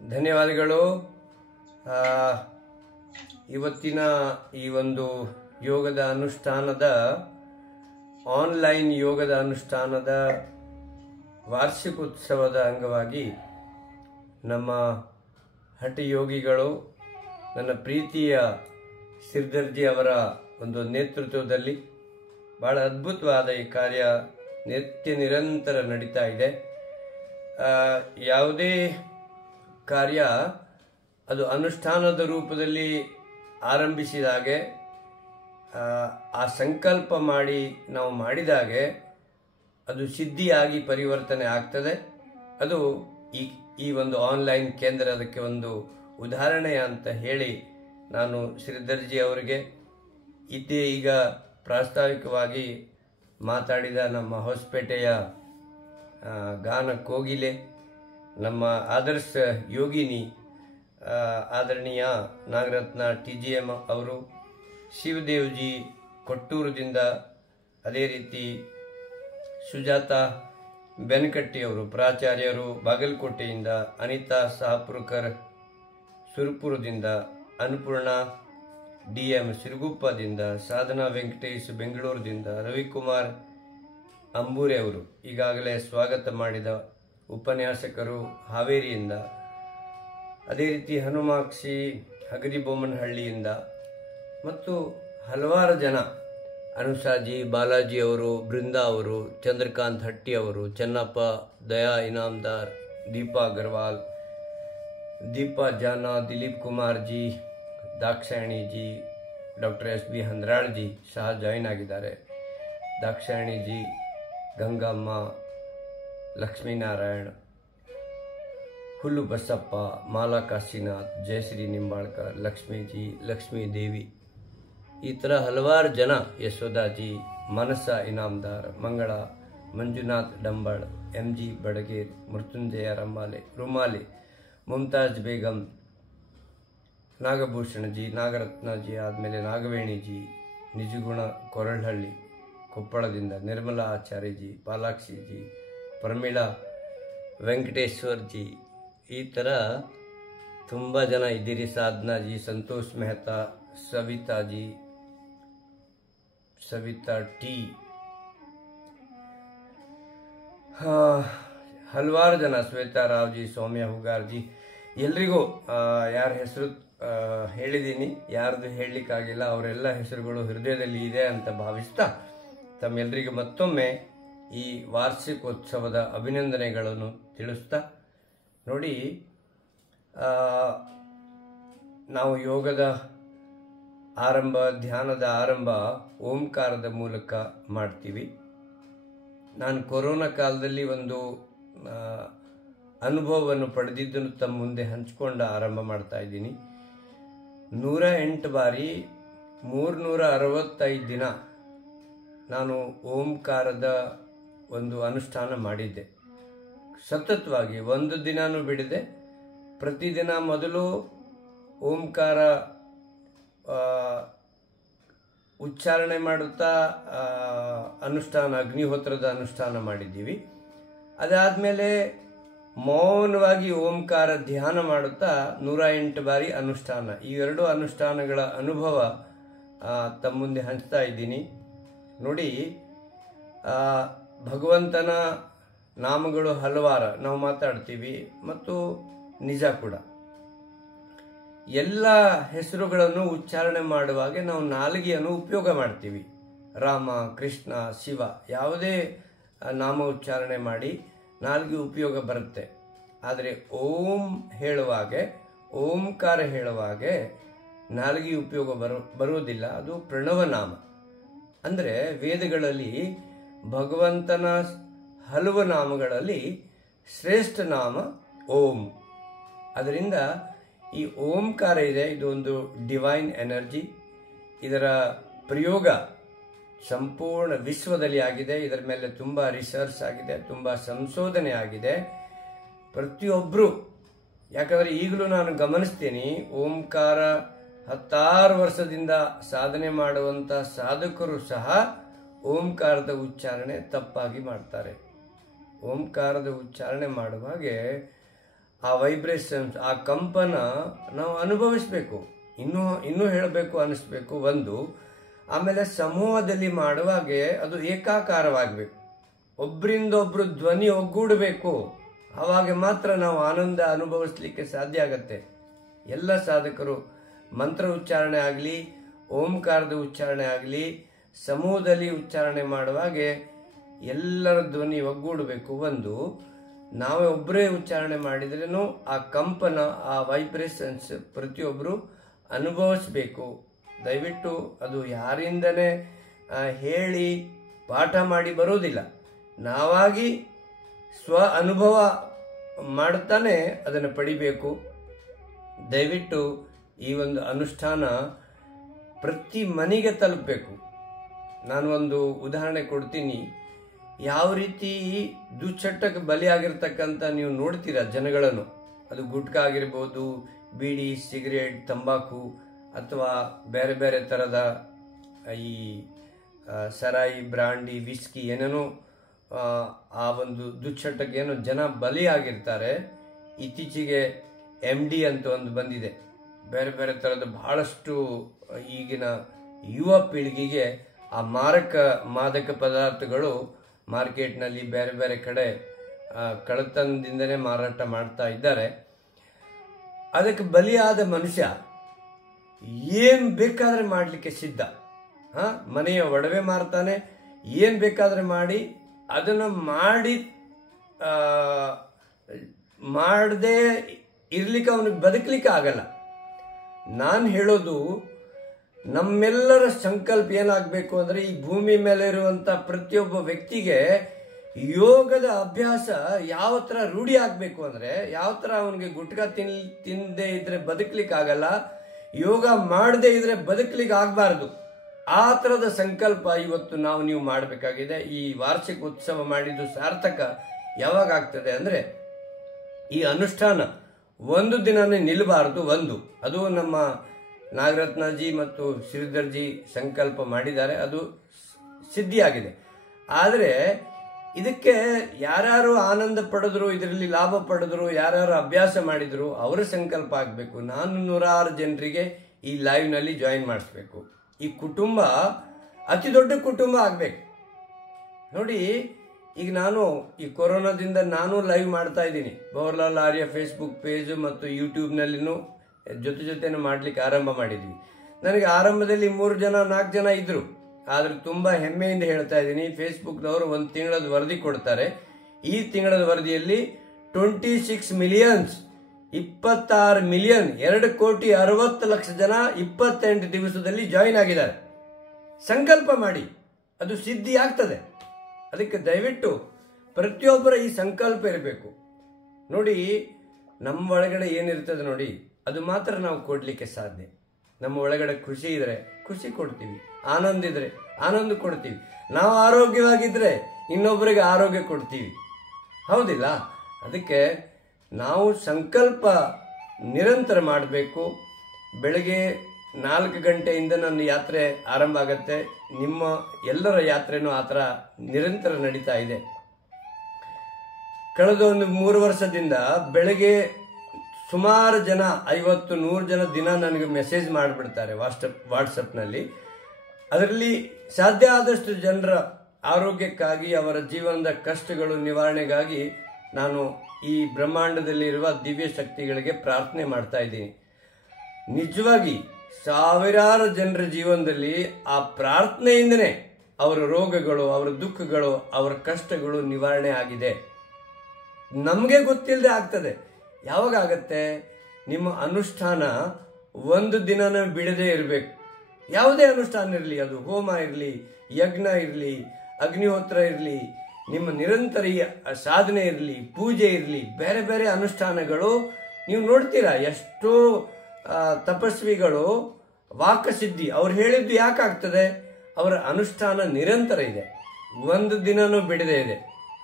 ಧನ್ಯವಾದಗಳು. ಇವತ್ತಿನ ಈ ಒಂದು ಯೋಗದ ಅನುಷ್ಠಾನದ ಆನ್ಲೈನ್ ಯೋಗದ ಅನುಷ್ಠಾನದ ವಾರ್ಷಿಕೋತ್ಸವದ ಅಂಗವಾಗಿ ನಮ್ಮ ಹಠಯೋಗಿಗಳು, ನನ್ನ ಪ್ರೀತಿಯ ಸಿರ್ದರ್ಜಿ ಅವರ ಒಂದು ನೇತೃತ್ವದಲ್ಲಿ ಭಾಳ ಅದ್ಭುತವಾದ ಈ ಕಾರ್ಯ ನಿರಂತರ ನಡೀತಾ ಇದೆ. ಯಾವುದೇ ಕಾರ್ಯ ಅದು ಅನುಷ್ಠಾನದ ರೂಪದಲ್ಲಿ ಆರಂಭಿಸಿದಾಗೆ, ಆ ಸಂಕಲ್ಪ ಮಾಡಿ ನಾವು ಮಾಡಿದಾಗೆ ಅದು ಸಿದ್ಧಿಯಾಗಿ ಪರಿವರ್ತನೆ ಆಗ್ತದೆ. ಅದು ಈ ಒಂದು ಆನ್ಲೈನ್ ಕೇಂದ್ರ ಅದಕ್ಕೆ ಒಂದು ಉದಾಹರಣೆ ಅಂತ ಹೇಳಿ ನಾನು ಶ್ರೀಧರ್ಜಿ ಅವರಿಗೆ ಈಗ ಪ್ರಾಸ್ತಾವಿಕವಾಗಿ ಮಾತಾಡಿದ ನಮ್ಮ ಹೊಸಪೇಟೆಯ ಗಾನ ಕೋಗಿಲೆ, ನಮ್ಮ ಆದರ್ಶ ಯೋಗಿನಿ ಆದರಣೀಯ ನಾಗರತ್ನ TGM ಅವರು, ಶಿವದೇವ್ಜಿ ಕೊಟ್ಟೂರದಿಂದ, ಅದೇ ರೀತಿ ಸುಜಾತ ಬೆನಕಟ್ಟಿಯವರು ಪ್ರಾಚಾರ್ಯರು ಬಾಗಲಕೋಟೆಯಿಂದ, ಅನಿತಾ ಸಾಪುರ್ಕರ್ ಸುರಪುರದಿಂದ, ಅನ್ನಪೂರ್ಣ DM ಸಿರುಗುಪ್ಪದಿಂದ, ಸಾಧನಾ ವೆಂಕಟೇಶ್ ಬೆಂಗಳೂರಿನಿಂದ, ರವಿಕುಮಾರ್ ಅಂಬೂರೆ ಅವರು ಈಗಾಗಲೇ ಸ್ವಾಗತ ಮಾಡಿದ ಉಪನ್ಯಾಸಕರು ಹಾವೇರಿಯಿಂದ, ಅದೇ ರೀತಿ ಹನುಮಾಕ್ಷಿ ಹಗರಿಬೊಮ್ಮನಹಳ್ಳಿಯಿಂದ ಮತ್ತು ಹಲವಾರು ಜನ, ಅನುಷಾಜಿ, ಬಾಲಾಜಿ ಅವರು, ಬೃಂದಾ ಅವರು, ಚಂದ್ರಕಾಂತ್ ಹಟ್ಟಿ ಅವರು, ಚೆನ್ನಪ್ಪ, ದಯಾ ಇನಾಮ್ದಾರ್, ದೀಪಾ ಅಗರ್ವಾಲ್, ದೀಪಾ ಜಾನಾ, ದಿಲೀಪ್ ಕುಮಾರ್ ಜಿ, ದಾಕ್ಷಾಯಣಿ ಜಿ, ಡಾಕ್ಟರ್ SB ಹಂದ್ರಾಳ್ ಜಿ ಸಹ ಜಾಯಿನ್ ಆಗಿದ್ದಾರೆ. ದಾಕ್ಷಾಯಣಿ ಜಿ, ಗಂಗಮ್ಮ, ಲಕ್ಷ್ಮೀನಾರಾಯಣ್, ಹುಲ್ಲು ಬಸಪ್ಪ, ಮಾಲಾ ಕಾಶಿನಾಥ್, ಜಯಶ್ರೀ ನಿಂಬಾಳ್ಕರ್, ಲಕ್ಷ್ಮೀಜಿ, ಲಕ್ಷ್ಮೀ ದೇವಿ, ಈ ಥರ ಹಲವಾರು ಜನ, ಯಶೋದಾಜಿ, ಮನಸ ಇನಾಮ್ದಾರ್, ಮಂಗಳ, ಮಂಜುನಾಥ್ ಡಂಬಾಳ್, MG ಬಡಗೇರ್, ಮೃತ್ಯುಂಜಯ ರುಮಾಲಿ, ಮುಮ್ತಾಜ್ ಬೇಗಂ, ನಾಗಭೂಷಣಜಿ, ನಾಗರತ್ನಜಿ, ಆದಮೇಲೆ ನಾಗವೇಣಿಜಿ, ನಿಜಗುಣ ಕೊರಳಹಳ್ಳಿ ಕೊಪ್ಪಳದಿಂದ, ನಿರ್ಮಲಾ ಆಚಾರ್ಯಜಿ, ಪಾಲಾಕ್ಷಿಜಿ, ಪ್ರಮೀಳಾ ವೆಂಕಟೇಶ್ವರ್ಜಿ, ಈ ಥರ ತುಂಬ ಜನ ಇದ್ದೀರಿ. ಸಾಧನಾಜಿ, ಸಂತೋಷ್ ಮೆಹ್ತಾ, ಸವಿತಾಜಿ, ಸವಿತಾ ಟಿ, ಹಲವಾರು ಜನ, ಶ್ವೇತಾ ರಾವ್ಜಿ, ಸೌಮ್ಯ ಹುಗಾರ್ಜಿ, ಎಲ್ರಿಗೂ ಯಾರ ಹೆಸರು ಹೇಳಿದ್ದೀನಿ, ಯಾರ್ದು ಹೇಳಲಿಕ್ಕಾಗಿಲ್ಲ, ಅವರೆಲ್ಲ ಹೆಸರುಗಳು ಹೃದಯದಲ್ಲಿ ಇದೆ ಅಂತ ಭಾವಿಸ್ತಾ ತಮ್ಮೆಲ್ಲರಿಗೂ ಮತ್ತೊಮ್ಮೆ ಈ ವಾರ್ಷಿಕೋತ್ಸವದ ಅಭಿನಂದನೆಗಳನ್ನು ತಿಳಿಸ್ತಾ, ನೋಡಿ, ನಾವು ಯೋಗದ ಆರಂಭ, ಧ್ಯಾನದ ಆರಂಭ ಓಂಕಾರದ ಮೂಲಕ ಮಾಡ್ತೀವಿ. ನಾನು ಕೊರೋನಾ ಕಾಲದಲ್ಲಿ ಒಂದು ಅನುಭವವನ್ನು ಪಡೆದಿದ್ದನ್ನು ತಮ್ಮ ಮುಂದೆ ಹಂಚಿಕೊಂಡು ಆರಂಭ ಮಾಡ್ತಾ ಇದ್ದೀನಿ. 108 ಬಾರಿ 365 ದಿನ ನಾನು ಓಂಕಾರದ ಒಂದು ಅನುಷ್ಠಾನ ಮಾಡಿದ್ದೆ. ಸತತವಾಗಿ ಒಂದು ದಿನನೂ ಬಿಡದೆ ಪ್ರತಿದಿನ ಮೊದಲು ಓಂಕಾರ ಉಚ್ಚಾರಣೆ ಮಾಡುತ್ತಾ ಅನುಷ್ಠಾನ, ಅಗ್ನಿಹೋತ್ರದ ಅನುಷ್ಠಾನ ಮಾಡಿದ್ದೀವಿ. ಅದಾದಮೇಲೆ ಮೌನವಾಗಿ ಓಂಕಾರ ಧ್ಯಾನ ಮಾಡುತ್ತಾ 108 ಬಾರಿ ಅನುಷ್ಠಾನ. ಈ ಎರಡು ಅನುಷ್ಠಾನಗಳ ಅನುಭವ ತಮ್ಮ ಮುಂದೆ ಹಂಚ್ತಾ ಇದ್ದೀನಿ. ನೋಡಿ, ಭಗವಂತನ ನಾಮಗಳು ಹಲವಾರು ನಾವು ಮಾತಾಡ್ತೀವಿ ಮತ್ತು ನಿಜ ಕೂಡ. ಎಲ್ಲ ಹೆಸರುಗಳನ್ನು ಉಚ್ಚಾರಣೆ ಮಾಡುವಾಗ ನಾವು ನಾಲಿಗೆಯನ್ನು ಉಪಯೋಗ ಮಾಡ್ತೀವಿ. ರಾಮ, ಕೃಷ್ಣ, ಶಿವ, ಯಾವುದೇ ನಾಮ ಉಚ್ಚಾರಣೆ ಮಾಡಿ ನಾಲ್ಗೆ ಉಪಯೋಗ ಬರುತ್ತೆ. ಆದರೆ ಓಂ ಹೇಳುವಾಗೆ, ಓಂಕಾರ ಹೇಳುವಾಗೆ ನಾಲ್ಗೆ ಉಪಯೋಗ ಬರುವುದಿಲ್ಲ. ಅದು ಪ್ರಣವನಾಮ. ಅಂದರೆ ವೇದಗಳಲ್ಲಿ ಭಗವಂತನ ಹಲವು ನಾಮಗಳಲ್ಲಿ ಶ್ರೇಷ್ಠ ನಾಮ ಓಂ. ಅದರಿಂದ ಈ ಓಂಕಾರ ಇದೆ, ಇದು ಒಂದು ಡಿವೈನ್ ಎನರ್ಜಿ. ಇದರ ಪ್ರಯೋಗ ಸಂಪೂರ್ಣ ವಿಶ್ವದಲ್ಲಿ ಆಗಿದೆ. ಇದರ ಮೇಲೆ ತುಂಬ ರಿಸರ್ಚ್ ಆಗಿದೆ, ತುಂಬ ಸಂಶೋಧನೆ ಆಗಿದೆ. ಪ್ರತಿಯೊಬ್ಬರು, ಯಾಕಂದರೆ ಈಗಲೂ ನಾನು ಗಮನಿಸ್ತೀನಿ, ಓಂಕಾರ 10 ವರ್ಷದಿಂದ ಸಾಧನೆ ಮಾಡುವಂಥ ಸಾಧಕರು ಸಹ ಓಂಕಾರದ ಉಚ್ಚಾರಣೆ ತಪ್ಪಾಗಿ ಮಾಡ್ತಾರೆ. ಓಂಕಾರದ ಉಚ್ಚಾರಣೆ ಮಾಡುವಾಗೆ ಆ ವೈಬ್ರೇಷನ್ಸ್, ಆ ಕಂಪನ ನಾವು ಅನುಭವಿಸಬೇಕು. ಇನ್ನೂ ಹೇಳಬೇಕು ಅನ್ನಿಸ್ಬೇಕು ಒಂದು. ಆಮೇಲೆ ಸಮೂಹದಲ್ಲಿ ಮಾಡುವಾಗೆ ಅದು ಏಕಾಕಾರವಾಗಬೇಕು, ಒಬ್ಬರಿಂದೊಬ್ಬರು ಧ್ವನಿ ಒಗ್ಗೂಡಬೇಕು. ಆವಾಗ ಮಾತ್ರ ನಾವು ಆನಂದ ಅನುಭವಿಸ್ಲಿಕ್ಕೆ ಸಾಧ್ಯ ಆಗತ್ತೆ. ಎಲ್ಲ ಸಾಧಕರು ಮಂತ್ರ ಉಚ್ಚಾರಣೆ ಆಗಲಿ, ಓಂಕಾರದ ಉಚ್ಚಾರಣೆ ಆಗಲಿ, ಸಮೂಹದಲ್ಲಿ ಉಚ್ಚಾರಣೆ ಮಾಡುವಾಗೆ ಎಲ್ಲರ ಧ್ವನಿ ಒಗ್ಗೂಡಬೇಕು. ಒಂದು, ನಾವೇ ಒಬ್ಬರೇ ಉಚ್ಚಾರಣೆ ಮಾಡಿದ್ರೂ ಆ ಕಂಪನ, ಆ ವೈಬ್ರೇಷನ್ಸ್ ಪ್ರತಿಯೊಬ್ಬರು ಅನುಭವಿಸ್ಬೇಕು. ದಯವಿಟ್ಟು ಅದು ಯಾರಿಂದನೇ ಹೇಳಿ ಪಾಠ ಮಾಡಿ ಬರೋದಿಲ್ಲ, ನಾವಾಗಿ ಸ್ವ ಅನುಭವ ಮಾಡುತ್ತಾನೆ ಅದನ್ನು ಪಡಿಬೇಕು. ದಯವಿಟ್ಟು ಈ ಒಂದು ಅನುಷ್ಠಾನ ಪ್ರತಿ ಮನೆಗೆ ತಲುಪಬೇಕು. ನಾನು ಒಂದು ಉದಾಹರಣೆ ಕೊಡ್ತೀನಿ. ಯಾವ ರೀತಿ ದುಶ್ಚಟಕ್ಕೆ ಬಲಿಯಾಗಿರ್ತಕ್ಕಂಥ ನೀವು ನೋಡ್ತೀರ ಜನಗಳನ್ನು, ಅದು ಗುಟ್ಕಾ ಆಗಿರ್ಬೋದು, ಬೀಡಿ, ಸಿಗರೇಟ್, ತಂಬಾಕು, ಅಥವಾ ಬೇರೆ ಬೇರೆ ಥರದ ಈ ಸರಾಯಿ, ಬ್ರಾಂಡಿ, ವಿಸ್ಕಿ, ಏನೇನೋ ಆ ಒಂದು ದುಶ್ಚಟಕ್ಕೆ ಏನೋ ಜನ ಬಲಿಯಾಗಿರ್ತಾರೆ. ಇತ್ತೀಚೆಗೆ MD ಅಂತ ಒಂದು ಬಂದಿದೆ. ಬೇರೆ ಬೇರೆ ಥರದ ಬಹಳಷ್ಟು ಈಗಿನ ಯುವ ಪೀಳಿಗೆಗೆ ಆ ಮಾದಕ ಪದಾರ್ಥಗಳು ಮಾರ್ಕೆಟ್ನಲ್ಲಿ ಬೇರೆ ಬೇರೆ ಕಡೆ ಕಳ್ಳತನದಿಂದನೇ ಮಾರಾಟ ಮಾಡ್ತಾ ಇದ್ದಾರೆ. ಅದಕ್ಕೆ ಬಲಿಯಾದ ಮನುಷ್ಯ ಏನು ಬೇಕಾದರೆ ಮಾಡಲಿಕ್ಕೆ ಸಿದ್ಧ. ಮನೆಯ ಒಡವೆ ಮಾರ್ತಾನೆ, ಏನು ಬೇಕಾದರೆ ಮಾಡಿ, ಅದನ್ನು ಮಾಡದೆ ಇರ್ಲಿಕ್ಕೆ ಅವನಿಗೆ ಬದುಕಲಿಕ್ಕೆ ಆಗಲ್ಲ. ನಾನು ಹೇಳೋದು, ನಮ್ಮೆಲ್ಲರ ಸಂಕಲ್ಪ ಏನಾಗಬೇಕು ಅಂದರೆ, ಈ ಭೂಮಿ ಮೇಲೆ ಇರುವಂಥ ಪ್ರತಿಯೊಬ್ಬ ವ್ಯಕ್ತಿಗೆ ಯೋಗದ ಅಭ್ಯಾಸ ಯಾವ ಥರ ರೂಢಿ ಆಗಬೇಕು ಅಂದರೆ, ಯಾವ ಥರ ಅವನಿಗೆ ಗುಟ್ಕಾ ತಿನ್ನದೇ ಇದ್ರೆ ಬದುಕಲಿಕ್ಕೆ ಆಗಲ್ಲ, ಯೋಗ ಮಾಡದೇ ಇದ್ರೆ ಬದುಕಲಿಕ್ಕೆ ಆಗಬಾರ್ದು. ಆ ಥರದ ಸಂಕಲ್ಪ ಇವತ್ತು ನೀವು ಮಾಡಬೇಕಾಗಿದೆ. ಈ ವಾರ್ಷಿಕ ಉತ್ಸವ ಮಾಡಿದ್ದು ಸಾರ್ಥಕ ಯಾವಾಗ ಆಗ್ತದೆ ಅಂದರೆ, ಈ ಅನುಷ್ಠಾನ ಒಂದು ದಿನನೇ ನಿಲ್ಲಬಾರ್ದು. ಅದು ನಮ್ಮ ನಾಗರತ್ನಜಿ ಮತ್ತು ಶ್ರೀಧರ್ಜಿ ಸಂಕಲ್ಪ ಮಾಡಿದ್ದಾರೆ, ಅದು ಸಿದ್ಧಿಯಾಗಿದೆ. ಆದರೆ ಇದಕ್ಕೆ ಯಾರ್ಯಾರು ಆನಂದ ಪಡೆದ್ರು, ಇದರಲ್ಲಿ ಲಾಭ ಪಡೆದ್ರು, ಯಾರ್ಯಾರು ಅಭ್ಯಾಸ ಮಾಡಿದ್ರು, ಅವರ ಸಂಕಲ್ಪ ಆಗಬೇಕು. ನಾನು 106 ಜನರಿಗೆ ಈ ಲೈವ್ನಲ್ಲಿ ಜಾಯಿನ್ ಮಾಡಿಸ್ಬೇಕು. ಈ ಕುಟುಂಬ ಅತಿ ದೊಡ್ಡ ಕುಟುಂಬ ಆಗಬೇಕು. ನೋಡಿ, ಈಗ ನಾನು ಈ ಕೊರೋನಾದಿಂದ ನಾನು ಲೈವ್ ಮಾಡ್ತಾ ಇದ್ದೀನಿ. ಭವರ್ಲಾಲ್ ಆರ್ಯ ಫೇಸ್ಬುಕ್ ಪೇಜ್ ಮತ್ತು ಯೂಟ್ಯೂಬ್ನಲ್ಲಿನೂ ಜೊತೆನೂ ಮಾಡಲಿಕ್ಕೆ ಆರಂಭ ಮಾಡಿದ್ವಿ. ನನಗೆ ಆರಂಭದಲ್ಲಿ 3 ಜನ 4 ಜನ ಇದ್ದರು. ಆದರೆ ತುಂಬ ಹೆಮ್ಮೆಯಿಂದ ಹೇಳ್ತಾ ಇದ್ದೀನಿ, ಫೇಸ್ಬುಕ್ದವರು 1 ತಿಂಗಳದ ವರದಿ ಕೊಡ್ತಾರೆ. ಈ ತಿಂಗಳದ ವರದಿಯಲ್ಲಿ 26 ಮಿಲಿಯನ್ಸ್, 26 ಮಿಲಿಯನ್, 2,60,00,000 ಜನ 28 ದಿವಸದಲ್ಲಿ ಜಾಯಿನ್ ಆಗಿದ್ದಾರೆ. ಸಂಕಲ್ಪ ಮಾಡಿ, ಅದು ಸಿದ್ಧಿ ಆಗ್ತದೆ. ಅದಕ್ಕೆ ದಯವಿಟ್ಟು ಪ್ರತಿಯೊಬ್ಬರ ಈ ಸಂಕಲ್ಪ ಇರಬೇಕು. ನೋಡಿ, ನಮ್ಮ ಒಳಗಡೆ ಏನಿರ್ತದೆ ನೋಡಿ, ಅದು ಮಾತ್ರ ನಾವು ಕೊಡಲಿಕ್ಕೆ ಸಾಧ್ಯ. ನಮ್ಮ ಒಳಗಡೆ ಖುಷಿ ಇದ್ರೆ ಖುಷಿ ಕೊಡ್ತೀವಿ, ಆನಂದ ಇದ್ರೆ ಆನಂದ ಕೊಡ್ತೀವಿ, ನಾವು ಆರೋಗ್ಯವಾಗಿದ್ದರೆ ಇನ್ನೊಬ್ಬರಿಗೆ ಆರೋಗ್ಯ ಕೊಡ್ತೀವಿ, ಹೌದಿಲ್ಲ? ಅದಕ್ಕೆ ನಾವು ಸಂಕಲ್ಪ ನಿರಂತರ ಮಾಡಬೇಕು. ಬೆಳಗ್ಗೆ 4 ಗಂಟೆಯಿಂದ ನನ್ನ ಯಾತ್ರೆ ಆರಂಭ ಆಗತ್ತೆ. ನಿಮ್ಮ ಎಲ್ಲರ ಯಾತ್ರೆನೂ ಆ ಥರ ನಿರಂತರ ನಡೀತಾ ಇದೆ. ಕಳೆದ ಒಂದು 3 ವರ್ಷದಿಂದ ಬೆಳಗ್ಗೆ ಸುಮಾರು ಜನ 50-100 ಜನ ದಿನ ನನಗೆ ಮೆಸೇಜ್ ಮಾಡಿಬಿಡ್ತಾರೆ ವಾಟ್ಸಪ್ನಲ್ಲಿ. ಅದರಲ್ಲಿ ಸಾಧ್ಯ ಆದಷ್ಟು ಜನರ ಆರೋಗ್ಯಕ್ಕಾಗಿ, ಅವರ ಜೀವನದ ಕಷ್ಟಗಳು ನಿವಾರಣೆಗಾಗಿ ನಾನು ಈ ಬ್ರಹ್ಮಾಂಡದಲ್ಲಿರುವ ದಿವ್ಯ ಶಕ್ತಿಗಳಿಗೆ ಪ್ರಾರ್ಥನೆ ಮಾಡ್ತಾ ಇದ್ದೀನಿ. ನಿಜವಾಗಿ ಸಾವಿರಾರು ಜನರ ಜೀವನದಲ್ಲಿ ಆ ಪ್ರಾರ್ಥನೆಯಿಂದನೇ ಅವರ ರೋಗಗಳು, ಅವರ ದುಃಖಗಳು, ಅವರ ಕಷ್ಟಗಳು ನಿವಾರಣೆ ಆಗಿದೆ. ನಮಗೆ ಗೊತ್ತಿಲ್ಲದೆ ಆಗ್ತದೆ. ಯಾವಾಗ ಆಗತ್ತೆ? ನಿಮ್ಮ ಅನುಷ್ಠಾನ ಒಂದು ದಿನನೂ ಬಿಡದೇ ಇರಬೇಕು. ಯಾವುದೇ ಅನುಷ್ಠಾನ ಇರಲಿ, ಅದು ಹೋಮ ಇರಲಿ, ಯಜ್ಞ ಇರಲಿ, ಅಗ್ನಿಹೋತ್ರ ಇರಲಿ, ನಿಮ್ಮ ನಿರಂತರೀಯ ಸಾಧನೆ ಇರಲಿ, ಪೂಜೆ ಇರಲಿ, ಬೇರೆ ಬೇರೆ ಅನುಷ್ಠಾನಗಳು ನೀವು ನೋಡ್ತೀರಾ. ಎಷ್ಟೋ ತಪಸ್ವಿಗಳು ವಾಕಸಿದ್ಧಿ ಅವ್ರು ಹೇಳಿದ್ದು ಯಾಕಾಗ್ತದೆ? ಅವರ ಅನುಷ್ಠಾನ ನಿರಂತರ ಇದೆ, ಒಂದು ದಿನನೂ ಬಿಡದೇ ಇದೆ.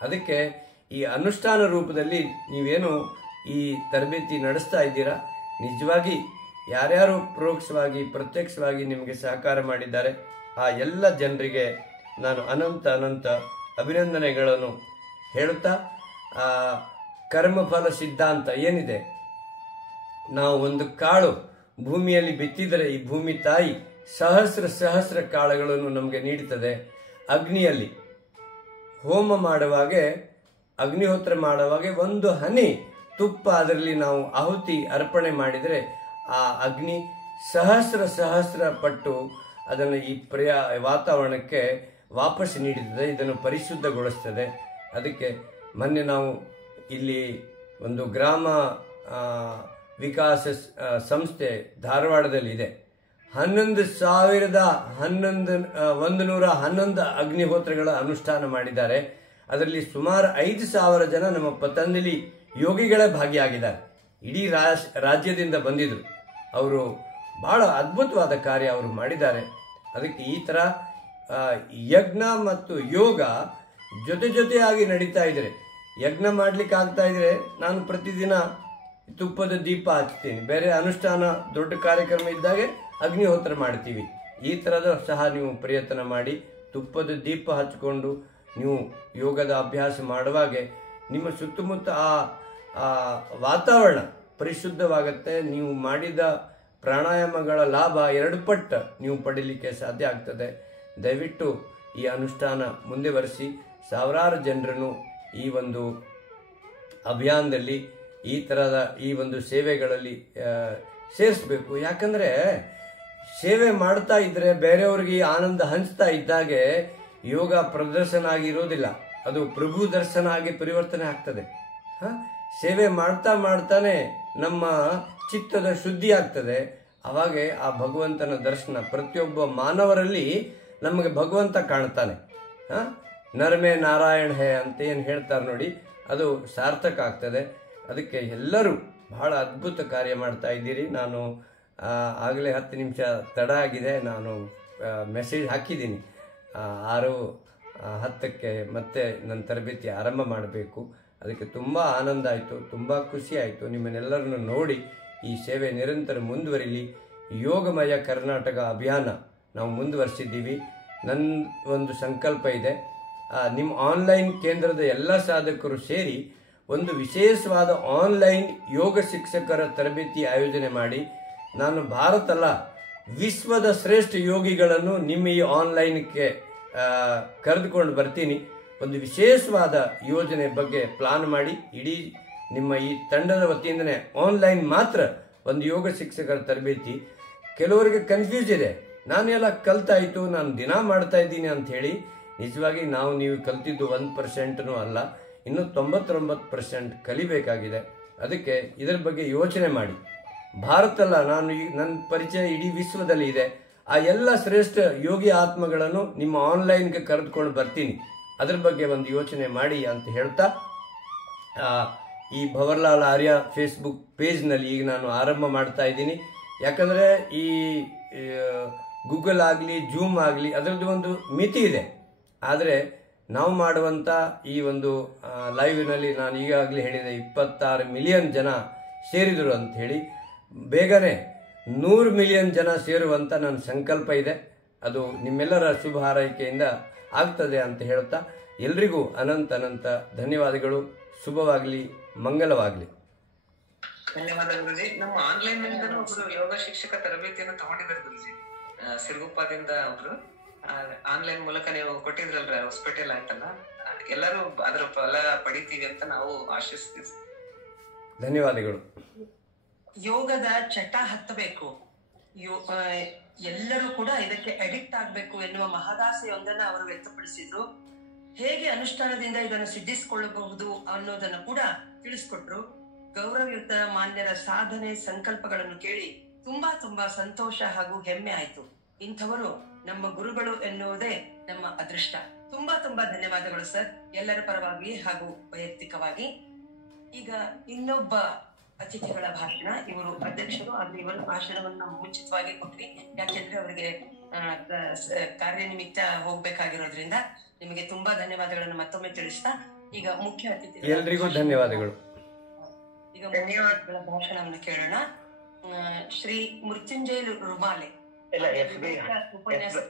ಅದಕ್ಕೆ ಈ ಅನುಷ್ಠಾನ ರೂಪದಲ್ಲಿ ನೀವೇನು ಈ ತರಬೇತಿ ನಡೆಸ್ತಾ ಇದ್ದೀರಾ, ನಿಜವಾಗಿ ಯಾರ್ಯಾರು ಪರೋಕ್ಷವಾಗಿ ಪ್ರತ್ಯಕ್ಷವಾಗಿ ನಿಮಗೆ ಸಹಕಾರ ಮಾಡಿದ್ದಾರೆ ಆ ಎಲ್ಲ ಜನರಿಗೆ ನಾನು ಅನಂತ ಅನಂತ ಅಭಿನಂದನೆಗಳನ್ನು ಹೇಳುತ್ತಾ, ಕರ್ಮಫಲ ಸಿದ್ಧಾಂತ ಏನಿದೆ, ನಾವು ಒಂದು ಕಾಳು ಭೂಮಿಯಲ್ಲಿ ಬಿತ್ತಿದರೆ ಈ ಭೂಮಿ ತಾಯಿ ಸಹಸ್ರ ಸಹಸ್ರ ಕಾಳುಗಳನ್ನು ನಮಗೆ ನೀಡುತ್ತದೆ. ಅಗ್ನಿಯಲ್ಲಿ ಹೋಮ ಮಾಡುವಾಗೆ, ಅಗ್ನಿಹೋತ್ರ ಮಾಡುವಾಗೆ ಒಂದು ಹನಿ ತುಪ್ಪ ಅದರಲ್ಲಿ ನಾವು ಆಹುತಿ ಅರ್ಪಣೆ ಮಾಡಿದರೆ ಆ ಅಗ್ನಿ ಸಹಸ್ರ ಸಹಸ್ರ ಪಟ್ಟು ಅದನ್ನು ಈ ವಾತಾವರಣಕ್ಕೆ ವಾಪಸ್ ನೀಡುತ್ತದೆ, ಇದನ್ನು ಪರಿಶುದ್ಧಗೊಳಿಸ್ತದೆ. ಅದಕ್ಕೆ ಮೊನ್ನೆ ನಾವು ಇಲ್ಲಿ ಒಂದು ಗ್ರಾಮ ವಿಕಾಸ ಸಂಸ್ಥೆ ಧಾರವಾಡದಲ್ಲಿ ಇದೆ. 11,111 ಅಗ್ನಿಹೋತ್ರಗಳ ಅನುಷ್ಠಾನ ಮಾಡಿದ್ದಾರೆ. ಅದರಲ್ಲಿ ಸುಮಾರು 5,000 ಜನ ನಮ್ಮ ಪತಂಜಲಿ ಯೋಗಿಗಳೇ ಭಾಗಿಯಾಗಿದ್ದಾರೆ. ಇಡೀ ರಾಜ್ಯದಿಂದ ಬಂದಿದ್ರು. ಅವರು ಬಹಳ ಅದ್ಭುತವಾದ ಕಾರ್ಯ ಅವರು ಮಾಡಿದ್ದಾರೆ. ಅದಕ್ಕೆ ಈ ಥರ ಯಜ್ಞ ಮತ್ತು ಯೋಗ ಜೊತೆ ಜೊತೆಯಾಗಿ ನಡೀತಾ ಇದ್ದಾರೆ. ಯಜ್ಞ ಮಾಡ್ಲಿಕ್ಕೆ ಆಗ್ತಾ ಇದ್ರೆ ನಾನು ಪ್ರತಿದಿನ ತುಪ್ಪದ ದೀಪ ಹಚ್ತೀನಿ. ಬೇರೆ ಅನುಷ್ಠಾನ ದೊಡ್ಡ ಕಾರ್ಯಕ್ರಮ ಇದ್ದಾಗೆ ಅಗ್ನಿಹೋತ್ರ ಮಾಡ್ತೀವಿ. ಈ ಥರದ ಸಹ ನೀವು ಪ್ರಯತ್ನ ಮಾಡಿ ತುಪ್ಪದ ದೀಪ ಹಚ್ಕೊಂಡು ನೀವು ಯೋಗದ ಅಭ್ಯಾಸ ಮಾಡುವಾಗೆ ನಿಮ್ಮ ಸುತ್ತಮುತ್ತ ಆ ವಾತಾವರಣ ಪರಿಶುದ್ಧವಾಗುತ್ತೆ. ನೀವು ಮಾಡಿದ ಪ್ರಾಣಾಯಾಮಗಳ ಲಾಭ 2 ಪಟ್ಟು ನೀವು ಪಡೀಲಿಕ್ಕೆ ಸಾಧ್ಯ ಆಗ್ತದೆ. ದಯವಿಟ್ಟು ಈ ಅನುಷ್ಠಾನ ಮುಂದುವರಿಸಿ ಸಾವಿರಾರು ಜನರನ್ನು ಈ ಒಂದು ಅಭಿಯಾನದಲ್ಲಿ ಈ ಥರದ ಈ ಒಂದು ಸೇವೆಗಳಲ್ಲಿ ಸೇರಿಸಬೇಕು. ಯಾಕಂದರೆ ಸೇವೆ ಮಾಡ್ತಾ ಇದ್ದರೆ ಬೇರೆಯವ್ರಿಗೆ ಆನಂದ ಹಂಚ್ತಾ ಇದ್ದಾಗೆ ಯೋಗ ಪ್ರದರ್ಶನ ಆಗಿರೋದಿಲ್ಲ, ಅದು ಪ್ರಭು ದರ್ಶನ ಆಗಿ ಪರಿವರ್ತನೆ ಆಗ್ತದೆ. ಸೇವೆ ಮಾಡ್ತಾ ಮಾಡ್ತಾನೆ ನಮ್ಮ ಚಿತ್ತದ ಶುದ್ಧಿ ಆಗ್ತದೆ. ಅವಾಗೆ ಆ ಭಗವಂತನ ದರ್ಶನ ಪ್ರತಿಯೊಬ್ಬ ಮಾನವರಲ್ಲಿ ನಮಗೆ ಭಗವಂತ ಕಾಣ್ತಾನೆ. ನರ್ಮೆ ನಾರಾಯಣ ಹೇ ಅಂತ ಏನು ಹೇಳ್ತಾರೆ ನೋಡಿ, ಅದು ಸಾರ್ಥಕ ಆಗ್ತದೆ. ಅದಕ್ಕೆ ಎಲ್ಲರೂ ಬಹಳ ಅದ್ಭುತ ಕಾರ್ಯ ಮಾಡ್ತಾ ಇದ್ದೀರಿ. ನಾನು ಆಗಲೇ 10 ನಿಮಿಷ ತಡ ಆಗಿದೆ, ನಾನು ಮೆಸೇಜ್ ಹಾಕಿದ್ದೀನಿ 6:10ಕ್ಕೆ ಮತ್ತೆ ನನ್ನ ತರಬೇತಿ ಆರಂಭ ಮಾಡಬೇಕು. ಅದಕ್ಕೆ ತುಂಬ ಆನಂದ ಆಯಿತು, ತುಂಬ ಖುಷಿ ಆಯಿತು. ನಿಮ್ಮನ್ನೆಲ್ಲರನ್ನು ನೋಡಿ ಈ ಸೇವೆ ನಿರಂತರ ಮುಂದುವರಿಲಿ. ಯೋಗಮಯ ಕರ್ನಾಟಕ ಅಭಿಯಾನ ನಾವು ಮುಂದುವರಿಸಿದ್ದೀವಿ. ನನ್ನ ಒಂದು ಸಂಕಲ್ಪ ಇದೆ, ನಿಮ್ಮ ಆನ್ಲೈನ್ ಕೇಂದ್ರದ ಎಲ್ಲ ಸಾಧಕರು ಸೇರಿ ಒಂದು ವಿಶೇಷವಾದ ಆನ್ಲೈನ್ ಯೋಗ ಶಿಕ್ಷಕರ ತರಬೇತಿ ಆಯೋಜನೆ ಮಾಡಿ ನಾನು ಭಾರತ ಅಲ್ಲ ವಿಶ್ವದ ಶ್ರೇಷ್ಠ ಯೋಗಿಗಳನ್ನು ನಿಮ್ಮ ಈ ಆನ್ಲೈನ್ಗೆ ಕರೆದುಕೊಂಡು ಬರ್ತೀನಿ. ಒಂದು ವಿಶೇಷವಾದ ಯೋಜನೆ ಬಗ್ಗೆ ಪ್ಲಾನ್ ಮಾಡಿ ಇಡೀ ನಿಮ್ಮ ಈ ತಂಡದ ವತಿಯಿಂದನೇ ಆನ್ಲೈನ್ ಮಾತ್ರ ಒಂದು ಯೋಗ ಶಿಕ್ಷಕರ ತರಬೇತಿ. ಕೆಲವರಿಗೆ ಕನ್ಫ್ಯೂಸ್ ಇದೆ, ನಾನೆಲ್ಲ ಕಲ್ತಾಯಿತು, ನಾನು ದಿನ ಮಾಡ್ತಾ ಇದ್ದೀನಿ ಅಂತ ಹೇಳಿ. ನಿಜವಾಗಿ ನೀವು ಕಲ್ತಿದ್ದು 1% ಅಲ್ಲ, ಇನ್ನು 99% ಕಲಿಬೇಕಾಗಿದೆ. ಅದಕ್ಕೆ ಇದರ ಬಗ್ಗೆ ಯೋಚನೆ ಮಾಡಿ. ಭಾರತ ಅಲ್ಲ, ನನ್ನ ಪರಿಚಯ ಇಡೀ ವಿಶ್ವದಲ್ಲಿ ಇದೆ. ಆ ಎಲ್ಲ ಶ್ರೇಷ್ಠ ಯೋಗಿ ಆತ್ಮಗಳನ್ನು ನಿಮ್ಮ ಆನ್ಲೈನ್ಗೆ ಕರೆದುಕೊಂಡು ಬರ್ತೀನಿ. ಅದ್ರ ಬಗ್ಗೆ ಒಂದು ಯೋಚನೆ ಮಾಡಿ ಅಂತ ಹೇಳ್ತಾ, ಈ ಭವರ್ಲಾಲ್ ಆರ್ಯ ಫೇಸ್ಬುಕ್ ಪೇಜ್ನಲ್ಲಿ ಈಗ ನಾನು ಆರಂಭ ಮಾಡ್ತಾ ಇದ್ದೀನಿ. ಯಾಕಂದರೆ ಈ ಗೂಗಲ್ ಆಗಲಿ ಜೂಮ್ ಆಗಲಿ ಅದರದ್ದು ಒಂದು ಮಿತಿ ಇದೆ. ಆದರೆ ನಾವು ಮಾಡುವಂಥ ಈ ಒಂದು ಲೈವ್ನಲ್ಲಿ ನಾನು ಈಗಾಗಲೇ ಹೇಳಿದೆ 26 ಮಿಲಿಯನ್ ಜನ ಸೇರಿದರು ಅಂತ ಹೇಳಿ. ಬೇಗನೆ 100 ಮಿಲಿಯನ್ ಜನ ಸೇರುವಂಥ ನನ್ನ ಸಂಕಲ್ಪ ಇದೆ. ಅದು ನಿಮ್ಮೆಲ್ಲರ ಶುಭ ಹಾರೈಕೆಯಿಂದ ಆಗ್ತದೆ ಅಂತ ಹೇಳ್ತಾ ಎಲ್ರಿಗೂ ಅನಂತ ಅನಂತ ಧನ್ಯವಾದಗಳು. ಶುಭವಾಗಲಿ, ಮಂಗಲವಾಗಲಿ. ಧನ್ಯವಾದ ಗುರುಜಿ. ನಮ್ಮ ಆನ್ಲೈನ್ ನಿಂದನೂ ಒಬ್ರು ಯೋಗ ಶಿಕ್ಷಕ ತರಬೇತಿಯನ್ನು ತಗೊಂಡಿದ್ದಾರೆ ಗುರುಜಿ, ಸಿರುಗುಪ್ಪದಿಂದ ಒಬ್ರು. ಆನ್ಲೈನ್ ಮೂಲಕ ನೀವು ಕೊಟ್ಟಿದ್ರಲ್ರ ಹಾಸ್ಪಿಟಲ್ ಆಯ್ತಲ್ಲ, ಎಲ್ಲರೂ ಅದರ ಫಲ ಪಡಿತೀವಿ ಅಂತ ನಾವು ಆಶಿಸ್ತೀವಿ. ಧನ್ಯವಾದಗಳು. ಯೋಗದ ಚಟ ಹತ್ತಬೇಕು, ಎಲ್ಲರೂ ಕೂಡ ಇದಕ್ಕೆ ಅಡಿಕ್ಟ್ ಆಗಬೇಕು ಎನ್ನುವ ಮಹದಾಸೆಯೊಂದನ್ನ ಅವರು ವ್ಯಕ್ತಪಡಿಸಿದ್ರು. ಹೇಗೆ ಅನುಷ್ಠಾನದಿಂದ ಇದನ್ನು ಸಿದ್ಧಿಸಿಕೊಳ್ಳಬಹುದು ಅನ್ನೋದನ್ನು ಕೂಡ ತಿಳಿಸ್ಕೊಟ್ರು. ಗೌರವಯುತ ಮಾನ್ಯರ ಸಾಧನೆ ಸಂಕಲ್ಪಗಳನ್ನು ಕೇಳಿ ತುಂಬಾ ತುಂಬಾ ಸಂತೋಷ ಹಾಗೂ ಹೆಮ್ಮೆ ಆಯ್ತು. ಇಂಥವರು ನಮ್ಮ ಗುರುಗಳು ಎನ್ನುವುದೇ ನಮ್ಮ ಅದೃಷ್ಟ. ತುಂಬಾ ಧನ್ಯವಾದಗಳು ಸರ್, ಎಲ್ಲರ ಪರವಾಗಿ ಹಾಗೂ ವೈಯಕ್ತಿಕವಾಗಿ. ಈಗ ಇನ್ನೊಬ್ಬ ಅತಿಥಿಗಳ ಭಾಷಣ. ಇವರು ಅಧ್ಯಕ್ಷರು, ಆದ್ರೆ ಇವರ ಭಾಷಣವನ್ನು ಮುಂಚಿತವಾಗಿ ಕೊಟ್ವಿ, ಯಾಕೆಂದ್ರೆ ಅವರಿಗೆ ಕಾರ್ಯನಿಮಿತ್ತ ಹೋಗ್ಬೇಕಾಗಿರೋದ್ರಿಂದ. ನಿಮಗೆ ತುಂಬಾ ಧನ್ಯವಾದಗಳನ್ನು ಮತ್ತೊಮ್ಮೆ ತಿಳಿಸ್ತಾ ಈಗ ಮುಖ್ಯ ಅತಿಥಿ ಎಲ್ರಿಗೂ ಧನ್ಯವಾದಗಳು. ಈಗ ಮುಖ್ಯ ಭಾಷಣವನ್ನು ಕೇಳೋಣ. ಶ್ರೀ ಮೃತ್ಯುಂಜಯ ರುಮಾಲೆ ಇಲ್ಲ, ಎಸ್ ಬಿ